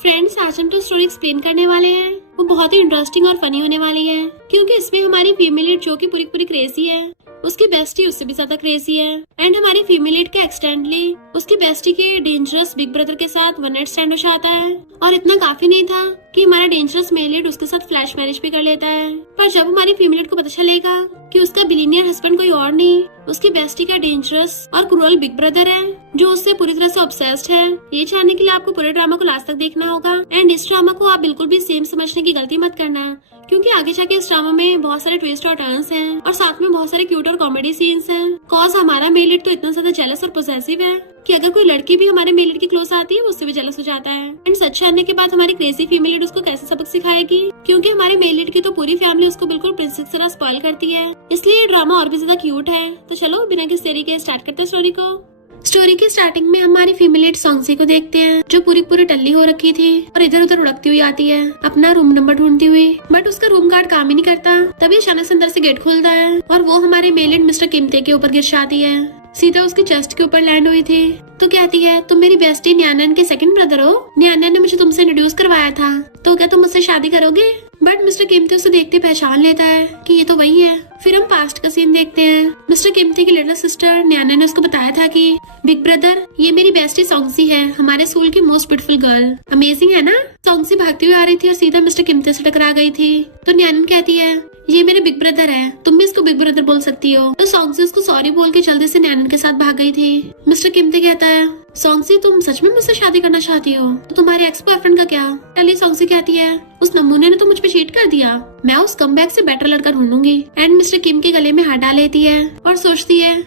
Friends, आज हम जो स्टोरी एक्सप्लेन करने वाले हैं वो बहुत ही इंटरेस्टिंग और फनी होने वाली है, क्योंकि इसमें हमारी फीमेल लीड जो कि पूरी पूरी क्रेजी है, उसकी बेस्टी उससे भी ज्यादा क्रेजी है। एंड हमारी फीमेल लीड का एक्सटेंडली उसकी बेस्टी के डेंजरस बिग ब्रदर के साथ वन नाइट स्टैंड हो जाता है। और इतना काफी नहीं था कि हमारा डेंजरस मेल लीड उसके साथ फ्लैश मैरिज भी कर लेता है। पर जब हमारी फीमेल लीड को पता चलेगा कि उसका बिलीनियर हस्बैंड कोई और नहीं, उसकी बेस्टी का डेंजरस और क्रूअल बिग ब्रदर है जो उससे पूरी तरह से ऑब्सेस्ड है। ये जानने के लिए आपको पूरे ड्रामा को लास्ट तक देखना होगा। एंड इस ड्रामा को आप बिल्कुल भी सेम समझने की गलती मत करना है, क्योंकि आगे जाके इस ड्रामा में बहुत सारे ट्विस्ट और टर्न्स हैं और साथ में बहुत सारे क्यूट और कॉमेडी सीन्स हैं। कॉज हमारा मेल लीड तो इतना ज्यादा जेलस और पोसेसिव है कि अगर कोई लड़की भी हमारे मेल लीड के क्लोज आती है वो उससे भी जेलस हो जाता है। एंड सच जानने के बाद हमारी क्रेजी फीमेल लीड उसको कैसे सबक सिखाएगी, क्योंकि हमारे मेल लीड की तो पूरी फैमिली उसको बिल्कुल प्रिंसेस तरह स्पॉइल करती है। इसलिए ये ड्रामा और भी ज्यादा क्यूट है। तो चलो बिना किसी देरी के स्टार्ट करते हैं स्टोरी को। स्टोरी की स्टार्टिंग में हमारी फीमेल लीड सॉन्गसी को देखते हैं, जो पूरी पूरी टल्ली हो रखी थी और इधर उधर उड़कती हुई आती है अपना रूम नंबर ढूंढती हुई। बट उसका रूम कार्ड काम ही नहीं करता। तभी अचानक से अंदर से गेट खुलता है और वो हमारे मेल लीड मिस्टर किमते के ऊपर गिर जाती है। सीधा उसकी चेस्ट के ऊपर लैंड हुई थी। तो कहती है, तुम मेरी बेस्टी न्यानन के सेकंड ब्रदर हो। न्यानन ने मुझे तुमसे इंट्रोड्यूस करवाया था, तो क्या तुम मुझसे शादी करोगे? बट मिस्टर किमती उसे देखते पहचान लेता है कि ये तो वही है। फिर हम पास्ट का सीन देखते हैं। मिस्टर किमती की लिटिल सिस्टर न्याना ने उसको बताया था कि बिग ब्रदर, ये मेरी बेस्टी सॉन्गसी है, हमारे स्कूल की मोस्ट ब्यूटीफुल गर्ल। अमेजिंग है ना? सॉन्गसी भागती हुई आ रही थी और सीधा मिस्टर किमती से टकरा गई थी। तो न्यानन कहती है, ये मेरे बिग ब्रदर है, तुम भी इसको बिग ब्रदर बोल सकती हो। तो सॉन्गसी उसको सॉरी बोल के जल्दी से न्यानन के साथ भाग गई थी। मिस्टर किमती कहता है, सॉन्गसी तुम सच में मुझसे शादी करना चाहती हो? तो तुम्हारे एक्स बॉयफ्रेंड का क्या? टली सॉन्गसी कहती है, उस नमूने ने तो मुझ पे चीट कर दिया, मैं उस कमबैक से बेटर लड़का ढूंढूंगी। एंड मिस्टर किम के गले में हाथ डाल लेती है और सोचती है,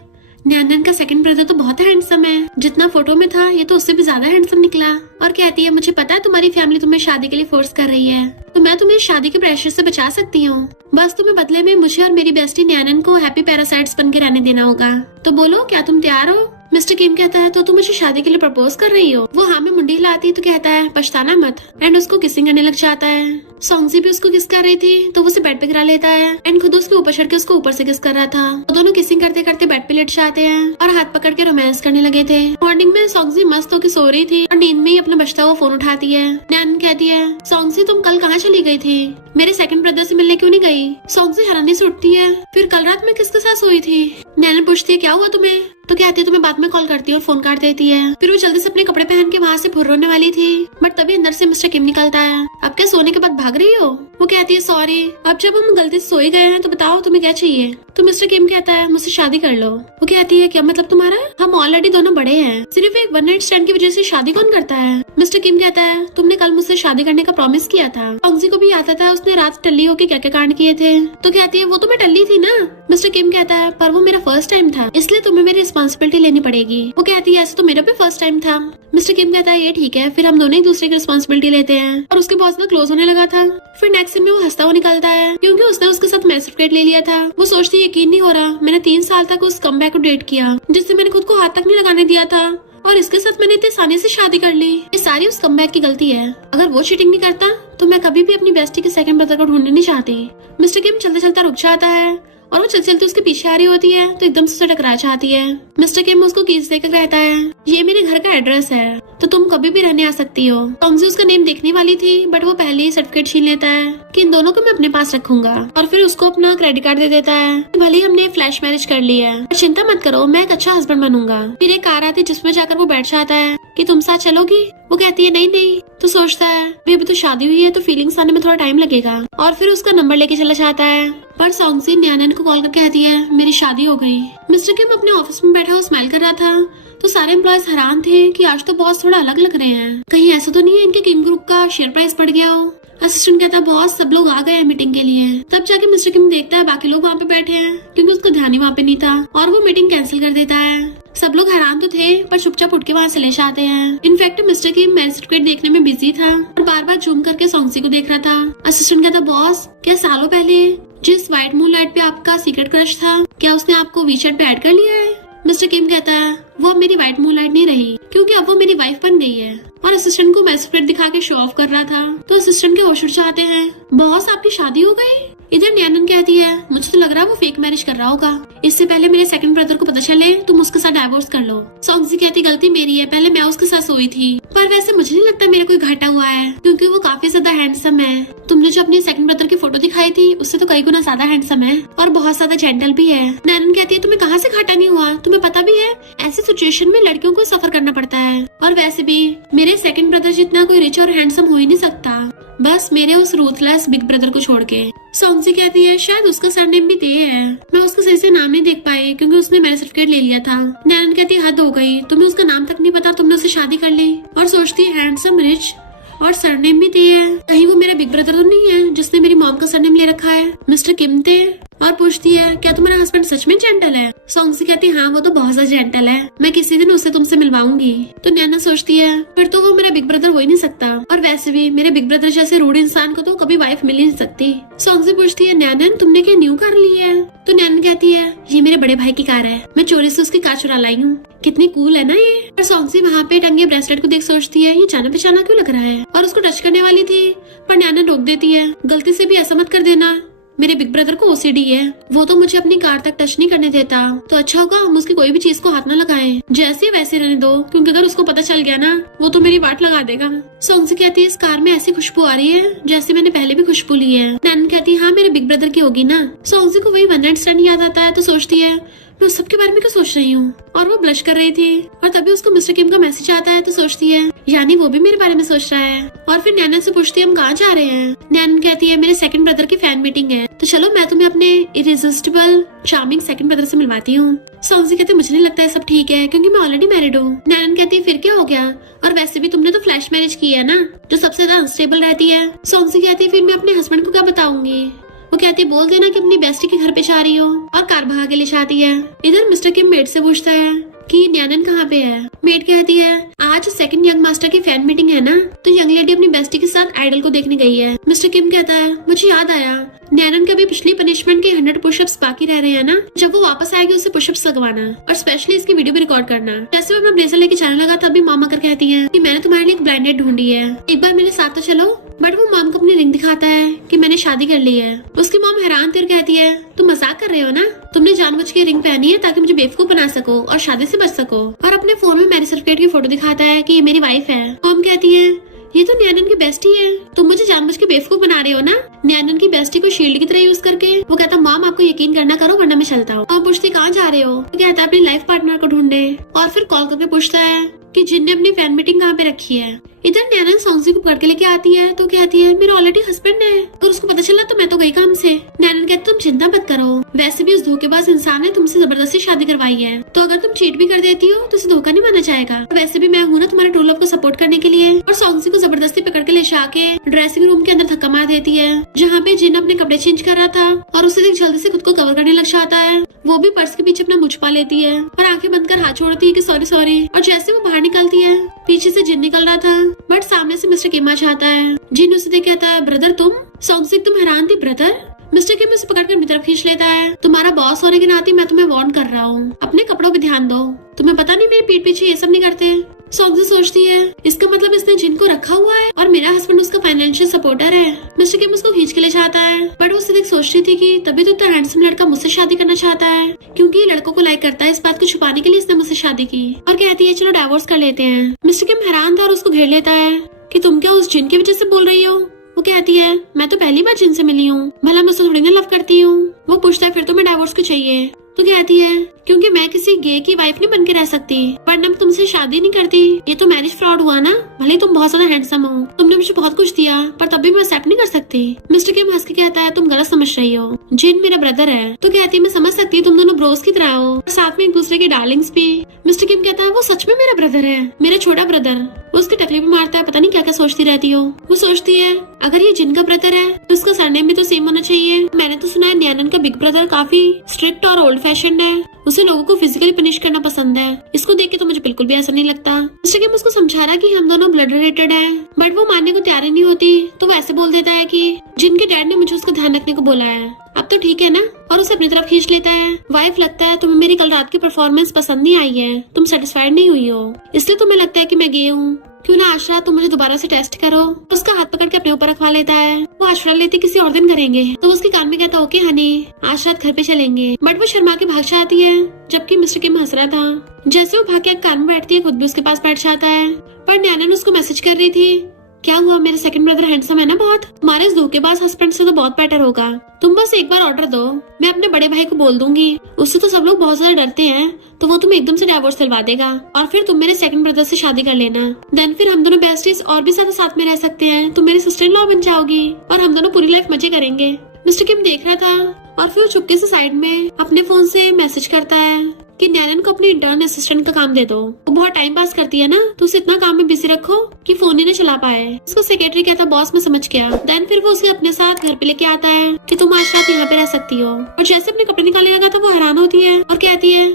न्यानन का सेकंड ब्रदर तो बहुत हैंडसम है, जितना फोटो में था ये तो उससे भी ज्यादा हैंडसम निकला। और कहती है, मुझे पता है तुम्हारी फैमिली तुम्हें शादी के लिए फोर्स कर रही है, तो मैं तुम्हें शादी के प्रेशर से बचा सकती हूँ। बस तुम्हें बदले में मुझे और मेरी बेस्टी न्यानन को हैप्पी पैरासाइट्स बन के रहने देना होगा। तो बोलो, क्या तुम तैयार हो? मिस्टर किम कहता है, तो तुम मुझे शादी के लिए प्रपोज कर रही हो? वो हाँ में मुंडी हिलाती है तो कहता है, पछताना मत। एंड उसको किसिंग करने लग जाता है। सॉन्गसी भी उसको किस कर रही थी तो वो उसे बेड पे गिरा लेता है एंड खुद उसके ऊपर चढ़ के उसको ऊपर से किस कर रहा था। वो दोनों किसिंग करते करते बेड पे लेट जाते हैं और हाथ पकड़ के रोमांस करने लगे थे। मॉर्निंग में सॉन्गसी मस्त होकर सो रही थी और नींद में ही अपना बचता हुआ फोन उठाती है। नैन कहती है, सॉन्गसी तुम कल कहाँ चली गई थी? मेरे सेकंड ब्रदर से मिलने क्यों नहीं गई? सॉन्गसी हैरानी से उठती है, फिर कल रात में किसके साथ सोई थी? नैन पूछती है, क्या हुआ तुम्हें? तो कहती है, तुम्हें बाद में कॉल करती है और फोन काट देती है। फिर वो जल्दी से अपने कपड़े पहन के वहाँ से फुर्र होने वाली थी, बट तभी अंदर से मिस्टर किम निकलता है। अब क्या सोने के बाद भाग रही हो? वो कहती है, सॉरी, अब जब हम गलती से सोए गए हैं तो बताओ तुम्हें क्या चाहिए? तो मिस्टर किम कहता है, मुझसे शादी कर लो। वो कहती है, क्या मतलब तुम्हारा? हम ऑलरेडी दोनों बड़े हैं, सिर्फ एक वन नाइट स्टैंड की वजह से शादी कौन करता है? मिस्टर किम कहता है, तुमने कल मुझसे शादी करने का प्रॉमिस किया था। सॉन्गसी को भी आता था उसने रात टल्ली होके क्या क्या कांड किए थे। तो कहती है, वो तो मैं टल्ली थी ना। मिस्टर किम कहता है, पर वो मेरा फर्स्ट टाइम था, इसलिए तुम्हें मेरी रिस्पॉन्सिबिलिटी लेनी पड़ेगी। वो कहती है, ऐसे तो मेरा भी फर्स्ट टाइम था। मिस्टर किम कहता है, ये ठीक है, फिर हम दोनों एक दूसरे की रिस्पॉन्सिबिलिटी लेते हैं। और उसके बहुत ज्यादा क्लोज होने लगा था। फिर नेक्स्ट सीन में वो हंसता हुआ निकलता है, क्योंकि उसने उसके साथ मैसेज क्रिएट ले लिया था। वो सोचती है, यकीन नहीं हो रहा, मैंने 3 साल तक उस कमबैक को डेट किया जिससे मैंने खुद को हाथ तक नहीं लगाने दिया था, और इसके साथ मैंने इतनी आसानी से शादी कर ली। ये सारी उस कमबैक की गलती है। अगर वो चीटिंग नहीं करता तो मैं कभी भी अपनी बेस्टी के सेकंड ब्रदर को ढूंढने नहीं चाहती। मिस्टर किम चलते चलते रुक जाता है और वो चलते चलते उसके पीछे आ रही होती है तो एकदम से टकरा जाती है। मिस्टर किम उसको कीज देकर कहता है, ये मेरे घर का एड्रेस है, तो तुम कभी भी रहने आ सकती हो। सॉन्गसी उसका नेम देखने वाली थी, बट वो पहले ही सर्टिफिकेट छीन लेता है कि इन दोनों को मैं अपने पास रखूंगा, और फिर उसको अपना क्रेडिट कार्ड दे देता है। भले ही हमने फ्लैश मैरिज कर ली है, पर चिंता मत करो, मैं एक अच्छा हस्बैंड बनूंगा। फिर एक कार आती जिसमें जाकर वो बैठ जाता है कि तुम साथ चलोगी? वो कहती है, नहीं नहीं। तो सोचता है, अभी तो शादी हुई है तो फीलिंग्स आने में थोड़ा टाइम लगेगा, और फिर उसका नंबर लेके चला जाता है। पर सॉन्गसी न्यानन को कॉल करके कहती है, मेरी शादी हो गई। मिस्टर किम अपने ऑफिस में बैठा हुआ स्माइल कर रहा था, तो सारे एम्प्लॉयज हैरान थे कि आज तो बॉस थोड़ा अलग लग रहे हैं, कहीं ऐसा तो नहीं है इनके किम ग्रुप का शेयर प्राइस बढ़ गया हो। असिस्टेंट कहता है, बॉस सब लोग आ गए हैं मीटिंग के लिए। तब जाके मिस्टर किम देखता है बाकी लोग वहाँ पे बैठे हैं, क्योंकि उसका ध्यान ही वहाँ पे नहीं था, और वो मीटिंग कैंसिल कर देता है। सब लोग हैरान तो थे, पर चुपचाप उठ के वहाँ से ले जाते हैं। इनफैक्ट मिस्टर किम मैरिज सर्टिफिकेट देखने में बिजी था और बार बार जूम करके सॉन्गसी को देख रहा था। असिस्टेंट कहता, बॉस क्या सालों पहले जिस व्हाइट मून लाइट पे आपका सीक्रेट क्रश था, क्या उसने आपको वीचैट पे ऐड कर लिया है? मिस्टर किम कहता है, वो अब मेरी व्हाइट मून लाइट नहीं रही, क्योंकि अब वो मेरी वाइफ बन गई है। और असिस्टेंट को मैसेज दिखा के शो ऑफ कर रहा था। तो असिस्टेंट के होश उड़ जाते हैं, बॉस आपकी शादी हो गई? इधर न्यानन कहती है मुझे तो लग रहा है वो फेक मैरिज कर रहा होगा, इससे पहले मेरे सेकंड ब्रदर को पता चले तुम उसके साथ डाइवोर्स कर लो। सॉन्गजी कहती गलती मेरी है, पहले मैं उसके साथ सोई थी, पर वैसे मुझे नहीं लगता मेरे कोई घाटा हुआ है क्योंकि वो काफी ज्यादा हैंडसम है। तुमने जो अपने सेकंड ब्रदर की फोटो दिखाई थी उससे तो कई गुना ज्यादा हैंडसम है और बहुत ज्यादा जेंटल भी है। न्यानन कहती है तुम्हें कहाँ से घाटा नहीं हुआ, तुम्हें पता भी है ऐसी सिचुएशन में लड़कियों को सफर करना पड़ता है, और वैसे भी मेरे सेकंड ब्रदर जितना कोई रिच और हैंडसम हो ही नहीं सकता, बस मेरे उस रूथलेस बिग ब्रदर को छोड़ के। सॉन्गजी कहती है शायद उसका सरनेम भी ते है, मैं उसका सही से नाम नहीं देख पाई क्योंकि उसने मैरिज सर्टिफिकेट ले लिया था। न्यानन कहती है हद हो गई, तुम्हें उसका नाम तक नहीं पता, तुमने उससे शादी कर ली और सोचती है हैंडसम रिच और सरनेम भी ते है, कहीं वो मेरा बिग ब्रदर तो नहीं है जिसने मेरी मॉम का सरनेम ले रखा है मिस्टर किम ते। और पूछती है क्या तुम्हारा हस्बैंड सच में जेंटल है। सॉन्गजी कहती है हाँ वो तो बहुत ज्यादा जेंटल है, मैं किसी दिन उससे तुमसे मिलवाऊंगी। तो न्याना सोचती है फिर तो वो मेरा बिग ब्रदर हो ही नहीं सकता, और वैसे भी मेरे बिग ब्रदर जैसे रूड इंसान को तो कभी वाइफ मिल ही नहीं सकती। सॉन्गजी पूछती है न्यानन तुमने क्या न्यू कार ली है। तो न्यानन कहती है ये मेरे बड़े भाई की कार है, मैं चोरी से उसकी कार चुरा लाई हूँ, कितनी कूल है ना ये। और सॉन्गजी वहाँ पे टंगे ब्रेसलेट को देख सोचती है ये जाना पहचाना क्यों लग रहा है, और उसको टच करने वाली थी पर न्यानन रोक देती है, गलती से भी ऐसा मत कर देना, मेरे बिग ब्रदर को ओसीडी है, वो तो मुझे अपनी कार तक टच नहीं करने देता, तो अच्छा होगा हम उसकी कोई भी चीज को हाथ न लगाएं, जैसे वैसे रहने दो क्योंकि अगर उसको पता चल गया ना वो तो मेरी वाट लगा देगा। सॉन्गजी कहती है इस कार में ऐसी खुशबू आ रही है जैसे मैंने पहले भी खुशबू ली है। नैनन कहती है हाँ मेरे बिग ब्रदर की होगी ना। सॉन्गजी को वही वन नाइट स्टैंड याद आता है तो सोचती है मैं उस सबके बारे में क्या सोच रही हूँ, और वो ब्लश कर रही थी और तभी उसको मिस्टर किम का मैसेज आता है तो सोचती है यानी वो भी मेरे बारे में सोच रहा है। और फिर नैनन से पूछती है हम कहाँ जा रहे हैं। नैनन कहती है मेरे सेकंड ब्रदर की फैन मीटिंग है, तो चलो मैं तुम्हें अपने इरिजिस्टिबल चार्मिंग सेकंड ब्रदर से मिलवाती हूँ। सॉन्गजी कहते मुझे नहीं लगता है सब ठीक है क्योंकि मैं ऑलरेडी मैरिड हूँ। नैनन कहती है फिर क्या हो गया, और वैसे भी तुमने तो फ्लैश मैरिज की है ना जो सबसे ज्यादा अनस्टेबल रहती है। सॉन्गजी कहती है फिर मैं अपने हस्बैंड को क्या बताऊंगी। वो कहती है बोल देना कि अपनी बेस्टी के घर पे जा रही हो, और कार भगा के ले जाती है। इधर मिस्टर किम मेड से पूछता है कि न्यानन कहाँ पे है। मेड कहती है आज सेकंड यंग मास्टर की फैन मीटिंग है ना, तो यंग लेडी अपनी बेस्टी के साथ आइडल को देखने गई है। मिस्टर किम कहता है मुझे याद आया न्यानन का भी पिछली पनिशमेंट के 100 पुशअप्स बाकी रह रहे हैं ना, जब वो वापस आएगी उसे पुशअप्स लगवाना और स्पेशली इसकी वीडियो भी रिकॉर्ड करना। जैसे वो अपना ब्लेजर लेके जाने लगा तभी मामा कर कहती है कि मैंने तुम्हारे लिए एक ब्लाइंड डेट ढूंढी है, एक बार मेरे साथ तो चलो। बट वो मॉम को अपनी रिंग दिखाता है कि मैंने शादी कर ली है। उसकी मॉम हैरान थी और कहती है तुम मजाक कर रहे हो ना, तुमने जानबूझ के रिंग पहनी है ताकि मुझे बेवकूफ बना सको और शादी से बच सको। और अपने फोन में मैरिज सर्टिफिकेट की फोटो दिखाता है कि ये मेरी वाइफ है। मॉम कहती है ये तो न्यानन की बेस्टी है, तुम मुझे जानबूझ के बेवकूफ बना रहे हो ना, न्यानन की बेस्टी को शील्ड की तरह यूज करके। वो कहता मॉम आपको यकीन करना करो वरना मैं चलता हूँ। और पूछती कहाँ जा रहे हो, तो कहता है अपनी लाइफ पार्टनर को ढूंढे। और फिर कॉल करके पूछता है कि जिन ने अपनी फैन मीटिंग कहाँ पे रखी है। इधर न्यानन सॉन्गजी को पकड़ के लेके आती है तो कहती है मेरा ऑलरेडी हस्बैंड है, और उसको पता चला तो मैं तो गई काम से। न्यानन कहती तुम चिंता मत करो, वैसे भी उस धोखेबाज इंसान ने तुमसे जबरदस्ती शादी करवाई है, तो अगर तुम चीट भी कर देती हो तो उसे धोखा नहीं माना जाएगा। वैसे भी मैं हूँ ना तुम्हारे ट्रू लव को सपोर्ट करने के लिए। और सॉन्गजी को जबरदस्ती पकड़ के ले जाके ड्रेसिंग रूम के अंदर धक्का मार देती है जहाँ पे जिन अपने कपड़े चेंज कर रहा था, और उसे देख जल्दी से खुद को कवर करने लग जाता है। वो भी पर्स के पीछे अपना मुंह छुपा लेती है और आंखें बंद कर हाथ छोड़ती है कि सॉरी सॉरी। और जैसे वो बाहर निकलती है पीछे से जिन निकल रहा था, बट सामने से मिस्टर किम आ जाता है। जिन उसे देख कहता है ब्रदर तुम। सॉन्गजी तुम हैरान थी ब्रदर। मिस्टर किम उसे पकड़कर अपनी तरफ खींच लेता है। तुम्हारा बॉस होने के नाते मैं तुम्हें वार्न कर रहा हूँ, अपने कपड़ों पे ध्यान दो, तुम्हें पता नहीं मेरे पीठ पीछे ये सब नहीं करते। सॉन्गजी सोचती है इसका मतलब इसने जिन को रखा हुआ है और मेरा हस्बैंड उसका फाइनेंशियल सपोर्टर है। मिस्टर किम उसको खींच के ले जाता है, बट वो सिर्फ सोच रही थी कि तभी तो इतना हैंडसम लड़का मुझसे शादी करना चाहता है, क्योंकि ये लड़कों को लाइक करता है। इस बात को छुपाने के लिए इसने मुझसे शादी की और कहती है चलो डाइवोर्स कर लेते हैं। मिस्टर किम हैरान था और उसको घेर लेता है कि तुम क्या उस जिन की वजह से बोल रही हो। वो कहती है मैं तो पहली बार जिन से मिली हूँ, भला मैं उससे थोड़ी ना लव करती हूँ। वो पूछता है फिर तो मैं डाइवोर्स क्यों चाहिए। तो कहती है क्योंकि मैं किसी गे की वाइफ नहीं बन के रह सकती, वरना मैं तुमसे शादी नहीं करती। ये तो मैरिज फ्रॉड हुआ ना, भले तुम बहुत ज्यादा हैंडसम हो, तुमने मुझे बहुत कुछ दिया पर तब भी मैं एक्सेप्ट नहीं कर सकती। मिस्टर किम हंस के कहता है तुम गलत समझ रही हो, जिन मेरा ब्रदर है। तो कहती है मैं समझ सकती हूँ तुम दोनों ब्रोस की तरह हो, साथ में एक दूसरे के डार्लिंग्स भी। मिस्टर किम कहता है वो सच में मेरा ब्रदर है, मेरा छोटा ब्रदर। वो उसकी टकली भी मारता है, पता नहीं क्या क्या सोचती रहती हो। वो सोचती है अगर ये जिन का ब्रदर है तो उसका सरनेम भी तो सेम होना चाहिए। मैंने तो सुना है न्यानन का बिग ब्रदर काफी स्ट्रिक्ट और ओल्ड फैशन है, उसे लोगों को फिजिकली पनिश करना पसंद है। इसको देख के तो मुझे बिल्कुल भी ऐसा नहीं लगता। मिस्टर किम उसको समझा रहा कि हम दोनों ब्लड रिलेटेड हैं, बट वो मानने को तैयार नहीं होती। तो वो ऐसे बोल देता है कि जिनके डैड ने मुझे उसका ध्यान रखने को बोला है। अब तो ठीक है ना, और उसे अपनी तरफ खींच लेता है। वाइफ, लगता है तुम्हें मेरी कल रात की परफॉर्मेंस पसंद नहीं आई है, तुम सेटिस्फाइड नहीं हुई हो, इसलिए तुम्हें लगता है कि मैं गे हूँ। क्यों ना आशा तुम मुझे दोबारा से टेस्ट करो। उसका हाथ पकड़ के अपने ऊपर रखवा लेता है। वो आश्रय लेते किसी और दिन करेंगे, तो उसके कान में कहता ओके हनी, आज रात घर पे चलेंगे। बट वो शर्मा के भाग जाती है, जबकि मिस्टर किम हंस रहा था। जैसे वो भाग के कान में बैठती है, खुद भी उसके पास बैठ जाता है। पर न्याना उसको मैसेज कर रही थी, क्या हुआ मेरे सेकंड ब्रदर हैंडसम है ना बहुत, तुम्हारे इस धोखेबाज हस्बैंड से तो बहुत बेटर होगा। तुम बस एक बार ऑर्डर दो, मैं अपने बड़े भाई को बोल दूंगी, उससे तो सब लोग बहुत ज्यादा डरते हैं, तो वो तुम्हें एकदम से डिवोर्स दिलवा देगा और फिर तुम मेरे सेकंड ब्रदर से शादी कर लेना। देन फिर हम दोनों बेस्टीज और भी ज्यादा साथ में रह सकते हैं, तुम मेरी सिस्टर इन लॉ बन जाओगी और हम दोनों पूरी लाइफ मजे करेंगे। मिस्टर किम देख रहा था और फिर वो चुपके से साइड में अपने फोन से मैसेज करता है कि न्यालन को अपने इंटर्न असिस्टेंट का काम दे दो, वो बहुत टाइम पास करती है ना, तो उसे इतना काम में बिजी रखो कि फोन ही न चला पाए। उसको सेक्रेटरी कहता बॉस मैं समझ गया। देन फिर वो उसे अपने साथ घर पे लेके आता है कि तुम आज रात यहाँ पे रह सकती हो। और जैसे अपने कपड़े निकालने लगा था वो हैरान होती है और कहती है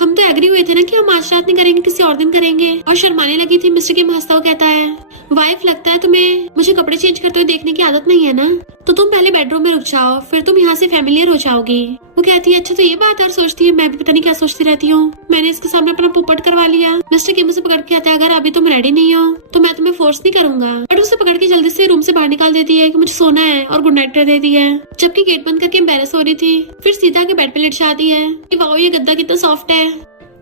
हम तो एग्री हुए थे ना कि हम आज रात नहीं करेंगे, किसी और दिन करेंगे। और शर्माने लगी थी। मिस्टर किम हंसता हुआ कहता है वाइफ, लगता है तुम्हें मुझे कपड़े चेंज करते हुए देखने की आदत नहीं है ना, तो तुम पहले बेडरूम में रुक जाओ, फिर तुम यहाँ से फैमिलियर हो जाओगी। वो कहती है अच्छा तो ये बात है, और सोचती है मैं भी पता नहीं क्या सोचती रहती हूँ, मैंने इसके सामने अपना पोपट करवा लिया। मिस्टर किम उसे पकड़ के कहता है अगर अभी तुम रेडी नहीं हो तो मैं तुम्हें फोर्स नहीं करूंगा। बट उसे पकड़ के जल्दी से रूम से बाहर निकाल देती है कि मुझे सोना है और गुड नाइट कर देती है, जबकि गेट बंद करके एम्बैरेस हो रही थी। फिर सीधा के बेड पे लेट जाती है कि वाओ ये गद्दा कितना सॉफ्ट है।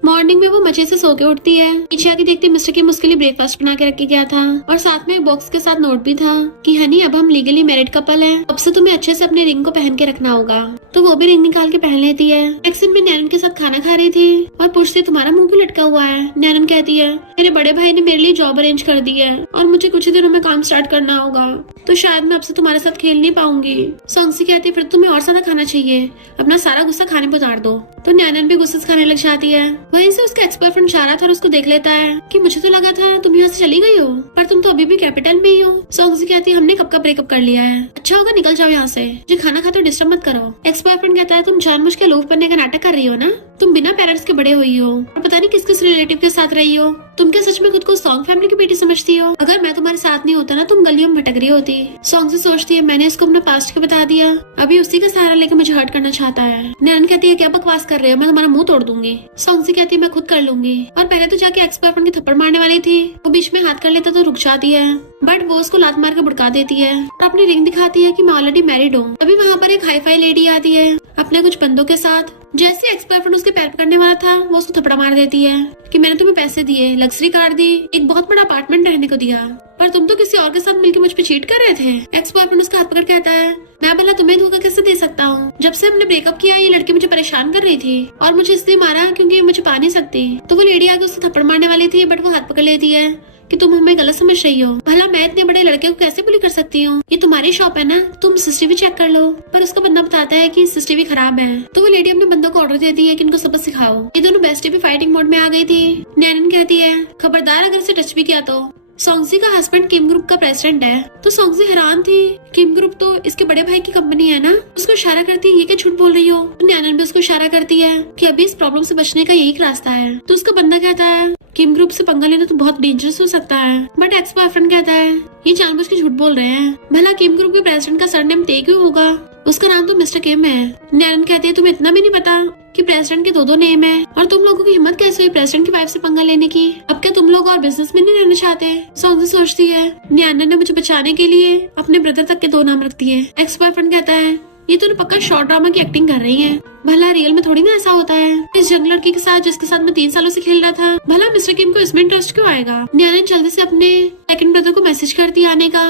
मॉर्निंग में वो मजे से सो के उठती है। पीछे आके देखती मिस्टर किम उसके लिए ब्रेकफास्ट बना के रख के गया था और साथ में एक बॉक्स के साथ नोट भी था कि हनी अब हम लीगली मैरिड कपल हैं, अब से तुम्हें अच्छे से अपने रिंग को पहन के रखना होगा। तो वो भी रिंग निकाल के पहन लेती है। एक सीन में नैनन के साथ खाना खा रही थी और पूछती तुम्हारा मुंह क्यों लटका हुआ है। नैनन कहती है मेरे बड़े भाई ने मेरे लिए जॉब अरेंज कर दी है और मुझे कुछ ही दिनों में काम स्टार्ट करना होगा, तो शायद मैं अब से तुम्हारे साथ खेल नहीं पाऊंगी। सोंगसी कहती है फिर तुम्हें और ज्यादा खाना चाहिए, अपना सारा गुस्सा खाने पे उतार दो। तो नैनन भी गुस्से से खाने लग जाती है। वहीं से उसका एक्स बॉयफ्रेंड जा रहा था और उसको देख लेता है कि मुझे तो लगा था तुम यहाँ से चली गई हो, पर तुम तो अभी भी कैपिटल में ही हो। सोंगसी कहती है हमने कब का ब्रेकअप कर लिया है, अच्छा होगा निकल जाओ यहाँ से, जो खाना खाते हो डिस्टर्ब मत करो। एक्स बॉयफ्रेंड कहता है तुम जानबूझ के लोग बनने का नाटक कर रही हो ना, तुम बिना पेरेंट्स के बड़े हुई हो और पता नहीं किस किस रिलेटिव के साथ रही हो, तुम क्या सच में खुद को सॉन्ग फैमिली की बेटी समझती हो। अगर मैं तुम्हारे साथ नहीं होता ना तुम गलियों में भटक रही होती। सॉन्ग से सोचती है मैंने इसको अपना पास्ट का बता दिया, अभी उसी का सहारा लेकर मुझे हर्ट करना चाहता है। नैनन कहती है क्या बकवास कर रहे हो, मैं तुम्हारा मुंह तोड़ दूंगी। सॉन्ग से कहती है मैं खुद कर लूंगी। और पहले तो जाके एक्स बॉयफ्रेंड की थप्पड़ मारने वाली थी, वो बीच में हाथ कर लेता तो रुक जाती है, बट वो उसको लात मार के भड़का देती है और अपनी रिंग दिखाती है कि मैं ऑलरेडी मैरिड हूँ। अभी वहाँ पर एक हाई फाई लेडी आती है अपने कुछ बंदों के साथ। जैसे एक्स बॉयफ्रेंड उसके पैर पकड़ने वाला था वो उसको थप्पड़ मार देती है कि मैंने तुम्हें पैसे दिए, लग्जरी कार दी, एक बहुत बड़ा अपार्टमेंट रहने को दिया, पर तुम तो किसी और के साथ मिलकर मुझ पे चीट कर रहे थे। एक्स बॉयफ्रेंड उसका हाथ पकड़ कहता है मैं भला तुम्हें धोखा कैसे दे सकता हूँ, जब से हमने ब्रेकअप किया ये लड़की मुझे परेशान कर रही थी और मुझे इसलिए मारा क्योंकि मुझे पा नहीं सकती। तो वो लेडी आगे उसको थप्पड़ मारने वाली थी बट वो हाथ पकड़ लेती है कि तुम हमें गलत समझ रही हो, भला मैं इतने बड़े लड़के को कैसे बुली कर सकती हूँ, ये तुम्हारी शॉप है ना, तुम सीसीटीवी चेक कर लो। पर उसका बंदा बताता है कि सीसीटीवी खराब है। तो वो लेडी अपने बंदों को ऑर्डर देती है कि इनको सबक सिखाओ। ये दोनों बेस्टी भी फाइटिंग मोड में आ गई थी। नैनन कहती है खबरदार अगर इसे टच भी किया तो। सोंगसी का हस्बैंड किम ग्रुप का प्रेसिडेंट है, तो सोंगसी हैरान थी किम ग्रुप तो इसके बड़े भाई की कंपनी है ना। उसको इशारा करती है ये क्या झूठ बोल रही हो। तो नैनन भी उसको इशारा करती है कि अभी इस प्रॉब्लम से बचने का यही रास्ता है। तो उसका बंदा कहता है किम ग्रुप से पंगा लेना तो बहुत डेंजरस हो सकता है, बट एक्स बॉयफ्रेंड कहता है ये जानबूझ के झूठ बोल रहे हैं, भला किम ग्रुप के प्रेसिडेंट का सरनेम ते क्यों होगा, उसका नाम तो मिस्टर किम है। नैनन कहती है तुम्हें इतना भी नहीं पता कि प्रेसिडेंट के दो नेम है, और तुम लोगों की हिम्मत कैसे हुई प्रेसिडेंट की वाइफ से पंगा लेने की, अब क्या तुम लोग और बिजनेस में नहीं रहना चाहते। सोंगसी सोचती है नैनन ने मुझे बचाने के लिए अपने ब्रदर तक के 2 नाम रख दिए। एक्स बॉयफ्रेंड कहता है ये तो पक्का शॉर्ट ड्रामा की एक्टिंग कर रही है, भला रियल में थोड़ी ना ऐसा होता है। इस जंग लड़की के साथ जिसके साथ मैं 3 सालों से खेल रहा था, भला मिस्टर किम को इसमें इंटरेस्ट क्यों आएगा। नैनन जल्दी से अपने सेकंड ब्रदर को मैसेज करती है आने का,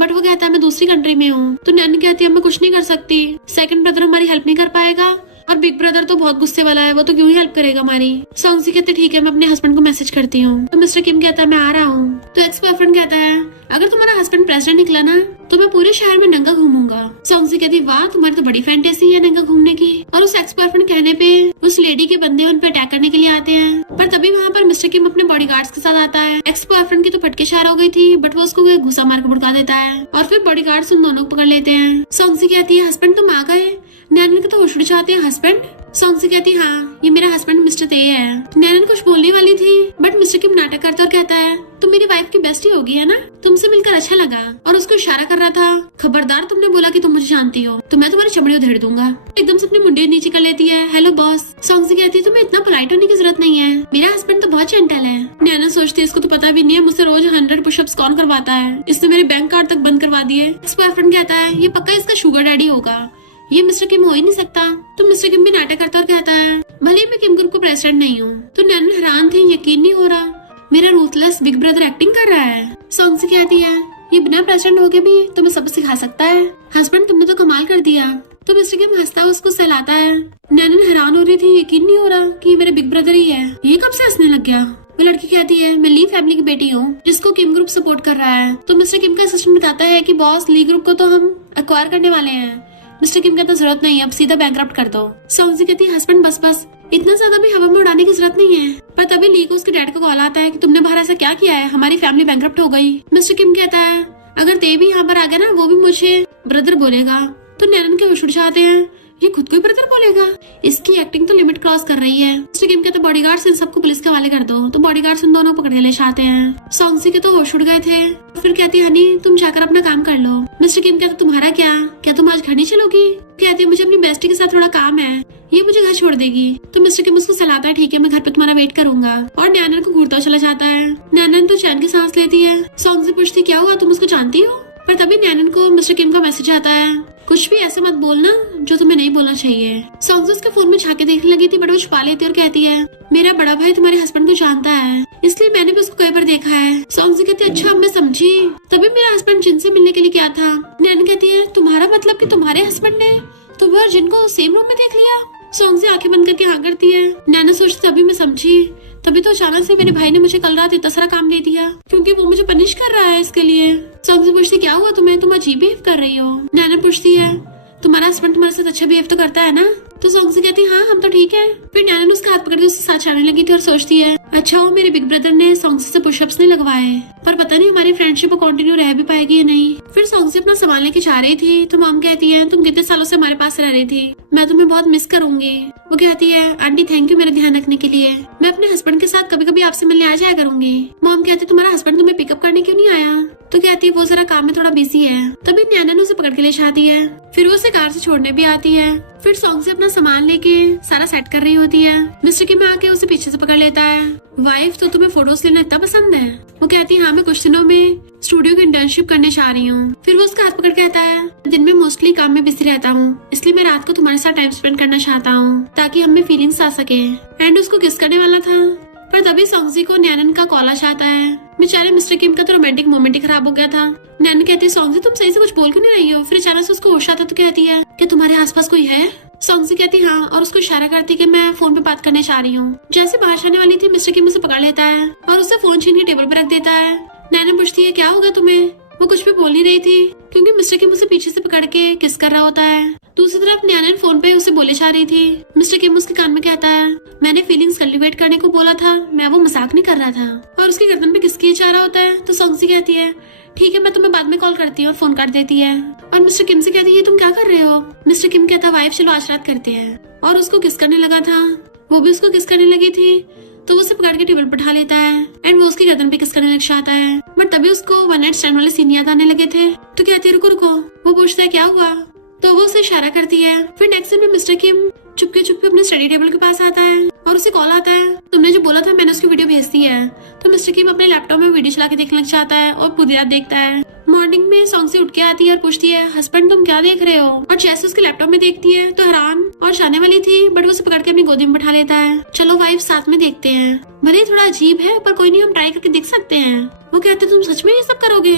बट वो कहता है मैं दूसरी कंट्री में हूँ। तो नैनन कहती है मैं कुछ नहीं कर सकती, सेकंड ब्रदर हमारी हेल्प नहीं कर पाएगा और बिग ब्रदर तो बहुत गुस्से वाला है, वो तो क्यों ही हेल्प करेगा हमारी। सोंगसी कहती ठीक है मैं अपने हस्बैंड को मैसेज करती हूँ। तो मिस्टर किम कहता है मैं आ रहा हूँ। तो एक्स बॉयफ्रेंड कहता है अगर तुम्हारा हस्बैंड प्रेसिडेंट निकला ना तो मैं पूरे शहर में नंगा घूमूंगा। सोंगसी कहती वाह तुम्हारी तो बड़ी फैंटेसी है नंगा घूमने की। और उस एक्स बॉयफ्रेंड कहने पे उस लेडी के बंदे उन पे अटैक करने के लिए आते हैं, पर तभी वहाँ पर मिस्टर किम अपने बॉडीगार्ड्स के साथ आता है। एक्स बॉयफ्रेंड की तो फटके शार हो गई थी, बट वो उसको घुसा मार के भड़का देता है और फिर बॉडीगार्ड्स उन दोनों को पकड़ लेते हैं। सोंगसी कहती है हस्बैंड तुम आ गए। नैनन के तो होश उड़ जाते हैं हस्बैंड, सॉन्ग से कहती हाँ ये मेरा हस्बैंड मिस्टर ते है। नैनन कुछ बोलने वाली थी बट मिस्टर किम नाटक करता और कहता है तुम मेरी वाइफ की बेस्टी होगी है ना, तुमसे मिलकर अच्छा लगा। और उसको इशारा कर रहा था खबरदार तुमने बोला कि तुम मुझे जानती हो तो मैं तुम्हारी चमड़ी उधेड़ दूंगा। एकदम से अपने मुंडे नीचे कर लेती है। Hello boss. सॉन्ग से कहती है तुम्हें इतना पोलाइट होने की जरूरत नहीं है, मेरा हस्बैंड तो बहुत जेंटल है। नैना सोचती है इसको तो पता भी नहीं है मुझसे रोज 100 पुशअप्स कौन करवाता है, इसने मेरे बैंक कार्ड तक बंद करवा दिए। एक्स बॉयफ्रेंड कहता है ये पक्का इसका शुगर डैडी होगा, ये मिस्टर किम हो ही नहीं सकता। तो मिस्टर किम भी नाटक करता और कहता है भले मैं किम ग्रुप का प्रेसिडेंट नहीं हूँ। तो नैना हैरान थी, यकीन नहीं हो रहा मेरा रूथलेस बिग ब्रदर एक्टिंग कर रहा है। सॉन्ग से कहती है ये बिना प्रेसिडेंट होके भी तुम्हें सब सिखा सकता है, हस्बैंड तुमने तो कमाल कर दिया। तो मिस्टर किम हंसता उसको सहलाता है। नैना हैरान हो रही थी, यकीन नहीं हो रहा कि मेरा बिग ब्रदर ही है, ये कब से हंसने लग गया। वो लड़की कहती है मैं ली फैमिली की बेटी हूँ जिसको किम ग्रुप सपोर्ट कर रहा है। तो मिस्टर किम का असिस्टेंट बताता है कि बॉस ली ग्रुप को तो हम एक्वायर करने वाले हैं। मिस्टर किम कहता जरूरत नहीं, अब सीधा बैंकरप्ट कर दो। सॉन्ग कहती है हस्बैंड बस बस इतना ज्यादा भी हवा में उड़ाने की जरूरत नहीं है। पर तभी ली को उसके डैड का कॉल आता है कि तुमने बाहर ऐसा क्या किया है, हमारी फैमिली बैंकरप्ट हो गई। मिस्टर किम कहता है अगर ते भी यहाँ पर आ गया ना वो भी मुझे ब्रदर बोलेगा। तो नैनन के होश उड़ जाते हैं, ये खुद को ही ब्रदर बोलेगा, इसकी एक्टिंग तो लिमिट क्रॉस कर रही है। मिस्टर किम कहता बॉडीगार्ड्स इन सबको पुलिस के हवाले कर दो। तो बॉडीगार्ड्स उन दोनों पकड़ के ले जाते हैं। सॉन्ग के तो होश उड़ गए थे। फिर कहती है हनी तुम जाकर अपना काम कर लो। मिस्टर किम कहता तुम्हारा क्या तुम आज घर नहीं चलोगी। कहती है मुझे अपनी बेस्टी के साथ थोड़ा काम है, ये मुझे घर छोड़ देगी। तो मिस्टर किम उसको सलाहता है ठीक है मैं घर पे तुम्हारा वेट करूंगा। और नैनन को घूरता चला जाता है। नैनन तो चैन की सांस लेती है। सॉन्ग से पूछती क्या हुआ तुम उसको जानती हो। पर तभी नैनन को मिस्टर किम का मैसेज आता है कुछ भी ऐसे मत बोलना जो तुम्हें नहीं बोलना चाहिए। सॉन्ग उसके फोन में झाके देखने लगी थी बट वो छुपा लेती और कहती है मेरा बड़ा भाई तुम्हारे हस्बैंड को जानता है इसलिए मैंने भी उसको कई बार देखा है। सॉन्ग से कहती है अच्छा अब मैं समझी, तभी मेरा हस्बैंड जिनसे मिलने के लिए क्या था। नैनन कहती है तुम्हारा मतलब कि तुम्हारे हस्बैंड ने तुम्हें और जिनको सेम रूम में देख लिया। सॉन्ग से आंखें बंद करके हाँ करती है। नैना सोचती तभी मैं समझी, तभी तो अचानक से मेरे भाई ने मुझे कल रात इतना सारा काम दे दिया क्योंकि वो मुझे पनिश कर रहा है इसके लिए। सॉन्ग से पूछती क्या हुआ तुम्हें, तुम अजीब बिहेव कर रही हो। नैना पूछती है तुम्हारा हस्बैंड तुम्हारे साथ अच्छा बिहेव तो करता है ना। तो सॉन्ग से कहती हाँ हम तो ठीक है। फिर नैना ने उसका हाथ पकड़ के उसके साथ चलने लगी थी और सोचती है अच्छा वो मेरे बिग ब्रदर ने सॉन्ग से पुशअप्स नहीं लगवाए, पर पता नहीं हमारी फ्रेंडशिप कंटिन्यू रह भी पाएगी या नहीं। फिर सॉन्ग से अपना सामान लेके जा रही थी तो मॉम कहती है तुम कितने सालों से हमारे पास रह रही थी, मैं तुम्हें बहुत मिस करूंगी। वो कहती है आंटी थैंक यू मेरा ध्यान रखने के लिए, मैं अपने हस्बैंड के साथ कभी कभी आपसे मिलने आ जाया करूंगी। मॉम कहती तुम्हारा हस्बैंड तुम्हें पिकअप करने क्यों नहीं आया। तो कहती है वो जरा काम में थोड़ा बिजी है। तभी नैना ने उसे पकड़ के ले जाती है। फिर वो उसे कार से छोड़ने भी आती है। फिर सॉन्ग से अपना सामान लेके सारा सेट कर रही होती है। मिस्टर किम आके उसे पीछे से पकड़ लेता है। वाइफ तो तुम्हें फोटोज लेना इतना पसंद है। वो कहती है हाँ मैं कुछ दिनों में स्टूडियो की इंटर्नशिप करने जा रही हूँ। फिर वो उसका हाथ पकड़ कहता है दिन में मोस्टली काम में बिजी रहता हूँ इसलिए मैं रात को तुम्हारे साथ टाइम स्पेंड करना चाहता हूँ ताकि हमें फीलिंग्स आ सके। एंड उसको किस करने वाला था पर तभी सॉन्गजी को नैनन का कॉल आ जाता है। बेचारे मिस्टर किम का तो रोमांटिक मोमेंट ही खराब हो गया था। नैनन कहती है सॉन्गजी तुम सही से कुछ बोल क्यों नहीं रही हो। फिर अचानक से उसको होश आता तो कहती है कि तुम्हारे आसपास कोई है। सॉन्गजी कहती हाँ और उसको इशारा करती कि मैं फोन पे बात करने जा रही हूँ। जैसे बाहर जाने वाली थी मिस्टर किम उसे पकड़ लेता है और उसे फोन छीन के टेबल पे रख देता है। नैनन पूछती है क्या होगा तुम्हें। वो कुछ भी बोल नहीं रही थी क्योंकि मिस्टर किम उसे पीछे से पकड़ के किस कर रहा होता है। दूसरी तरफ नैनन फोन पे उसे बोले जा रही थी। मिस्टर किम उसके कान में कहता है मैंने फीलिंग्स कल्टीवेट करने को बोला था, मैं वो मजाक नहीं कर रहा था। और उसकी गर्दन पे किस किया जा रहा होता है। तो सॉन्गजी कहती है ठीक है मैं तुम्हें बाद में कॉल करती हूँ और फोन काट देती है। और मिस्टर किम से कहती है तुम क्या कर रहे हो। मिस्टर किम कहता वाइफ चलो आज रात करते हैं। और उसको किस करने लगा था, वो भी उसको किस करने लगी थी। तो वो उसे पकड़ के टेबल पर उठा लेता है एंड वो उसकी गर्दन पे किस करने लग जाता है। बट तभी उसको वन नाइट स्टैंड वाले सीन याद आने लगे थे। तो कहती है रुको रुको। वो पूछता है क्या हुआ। तो वो उसे इशारा करती है। फिर नेक्स्ट दिन में मिस्टर किम चुपके चुपके अपने स्टडी टेबल के पास आता है और उसे कॉल आता है तुमने जो बोला था मैंने उसकी वीडियो भेज दी है। तो मिस्टर किम अपने लैपटॉप में वीडियो चला के देखने लग जाता है और पूरी रात देखता है। मॉर्निंग में सॉन्ग से उठ के आती है और पूछती है हस्बैंड तुम क्या देख रहे हो। और जैसे उसके लैपटॉप में देखती है तो हैरान और जाने वाली थी बट वो उसे पकड़ के अपनी गोदी में बैठा लेता है। चलो वाइफ साथ में देखते हैं, भले थोड़ा अजीब है पर कोई नहीं हम ट्राई करके देख सकते हैं। वो कहते तुम सच में ये सब करोगे।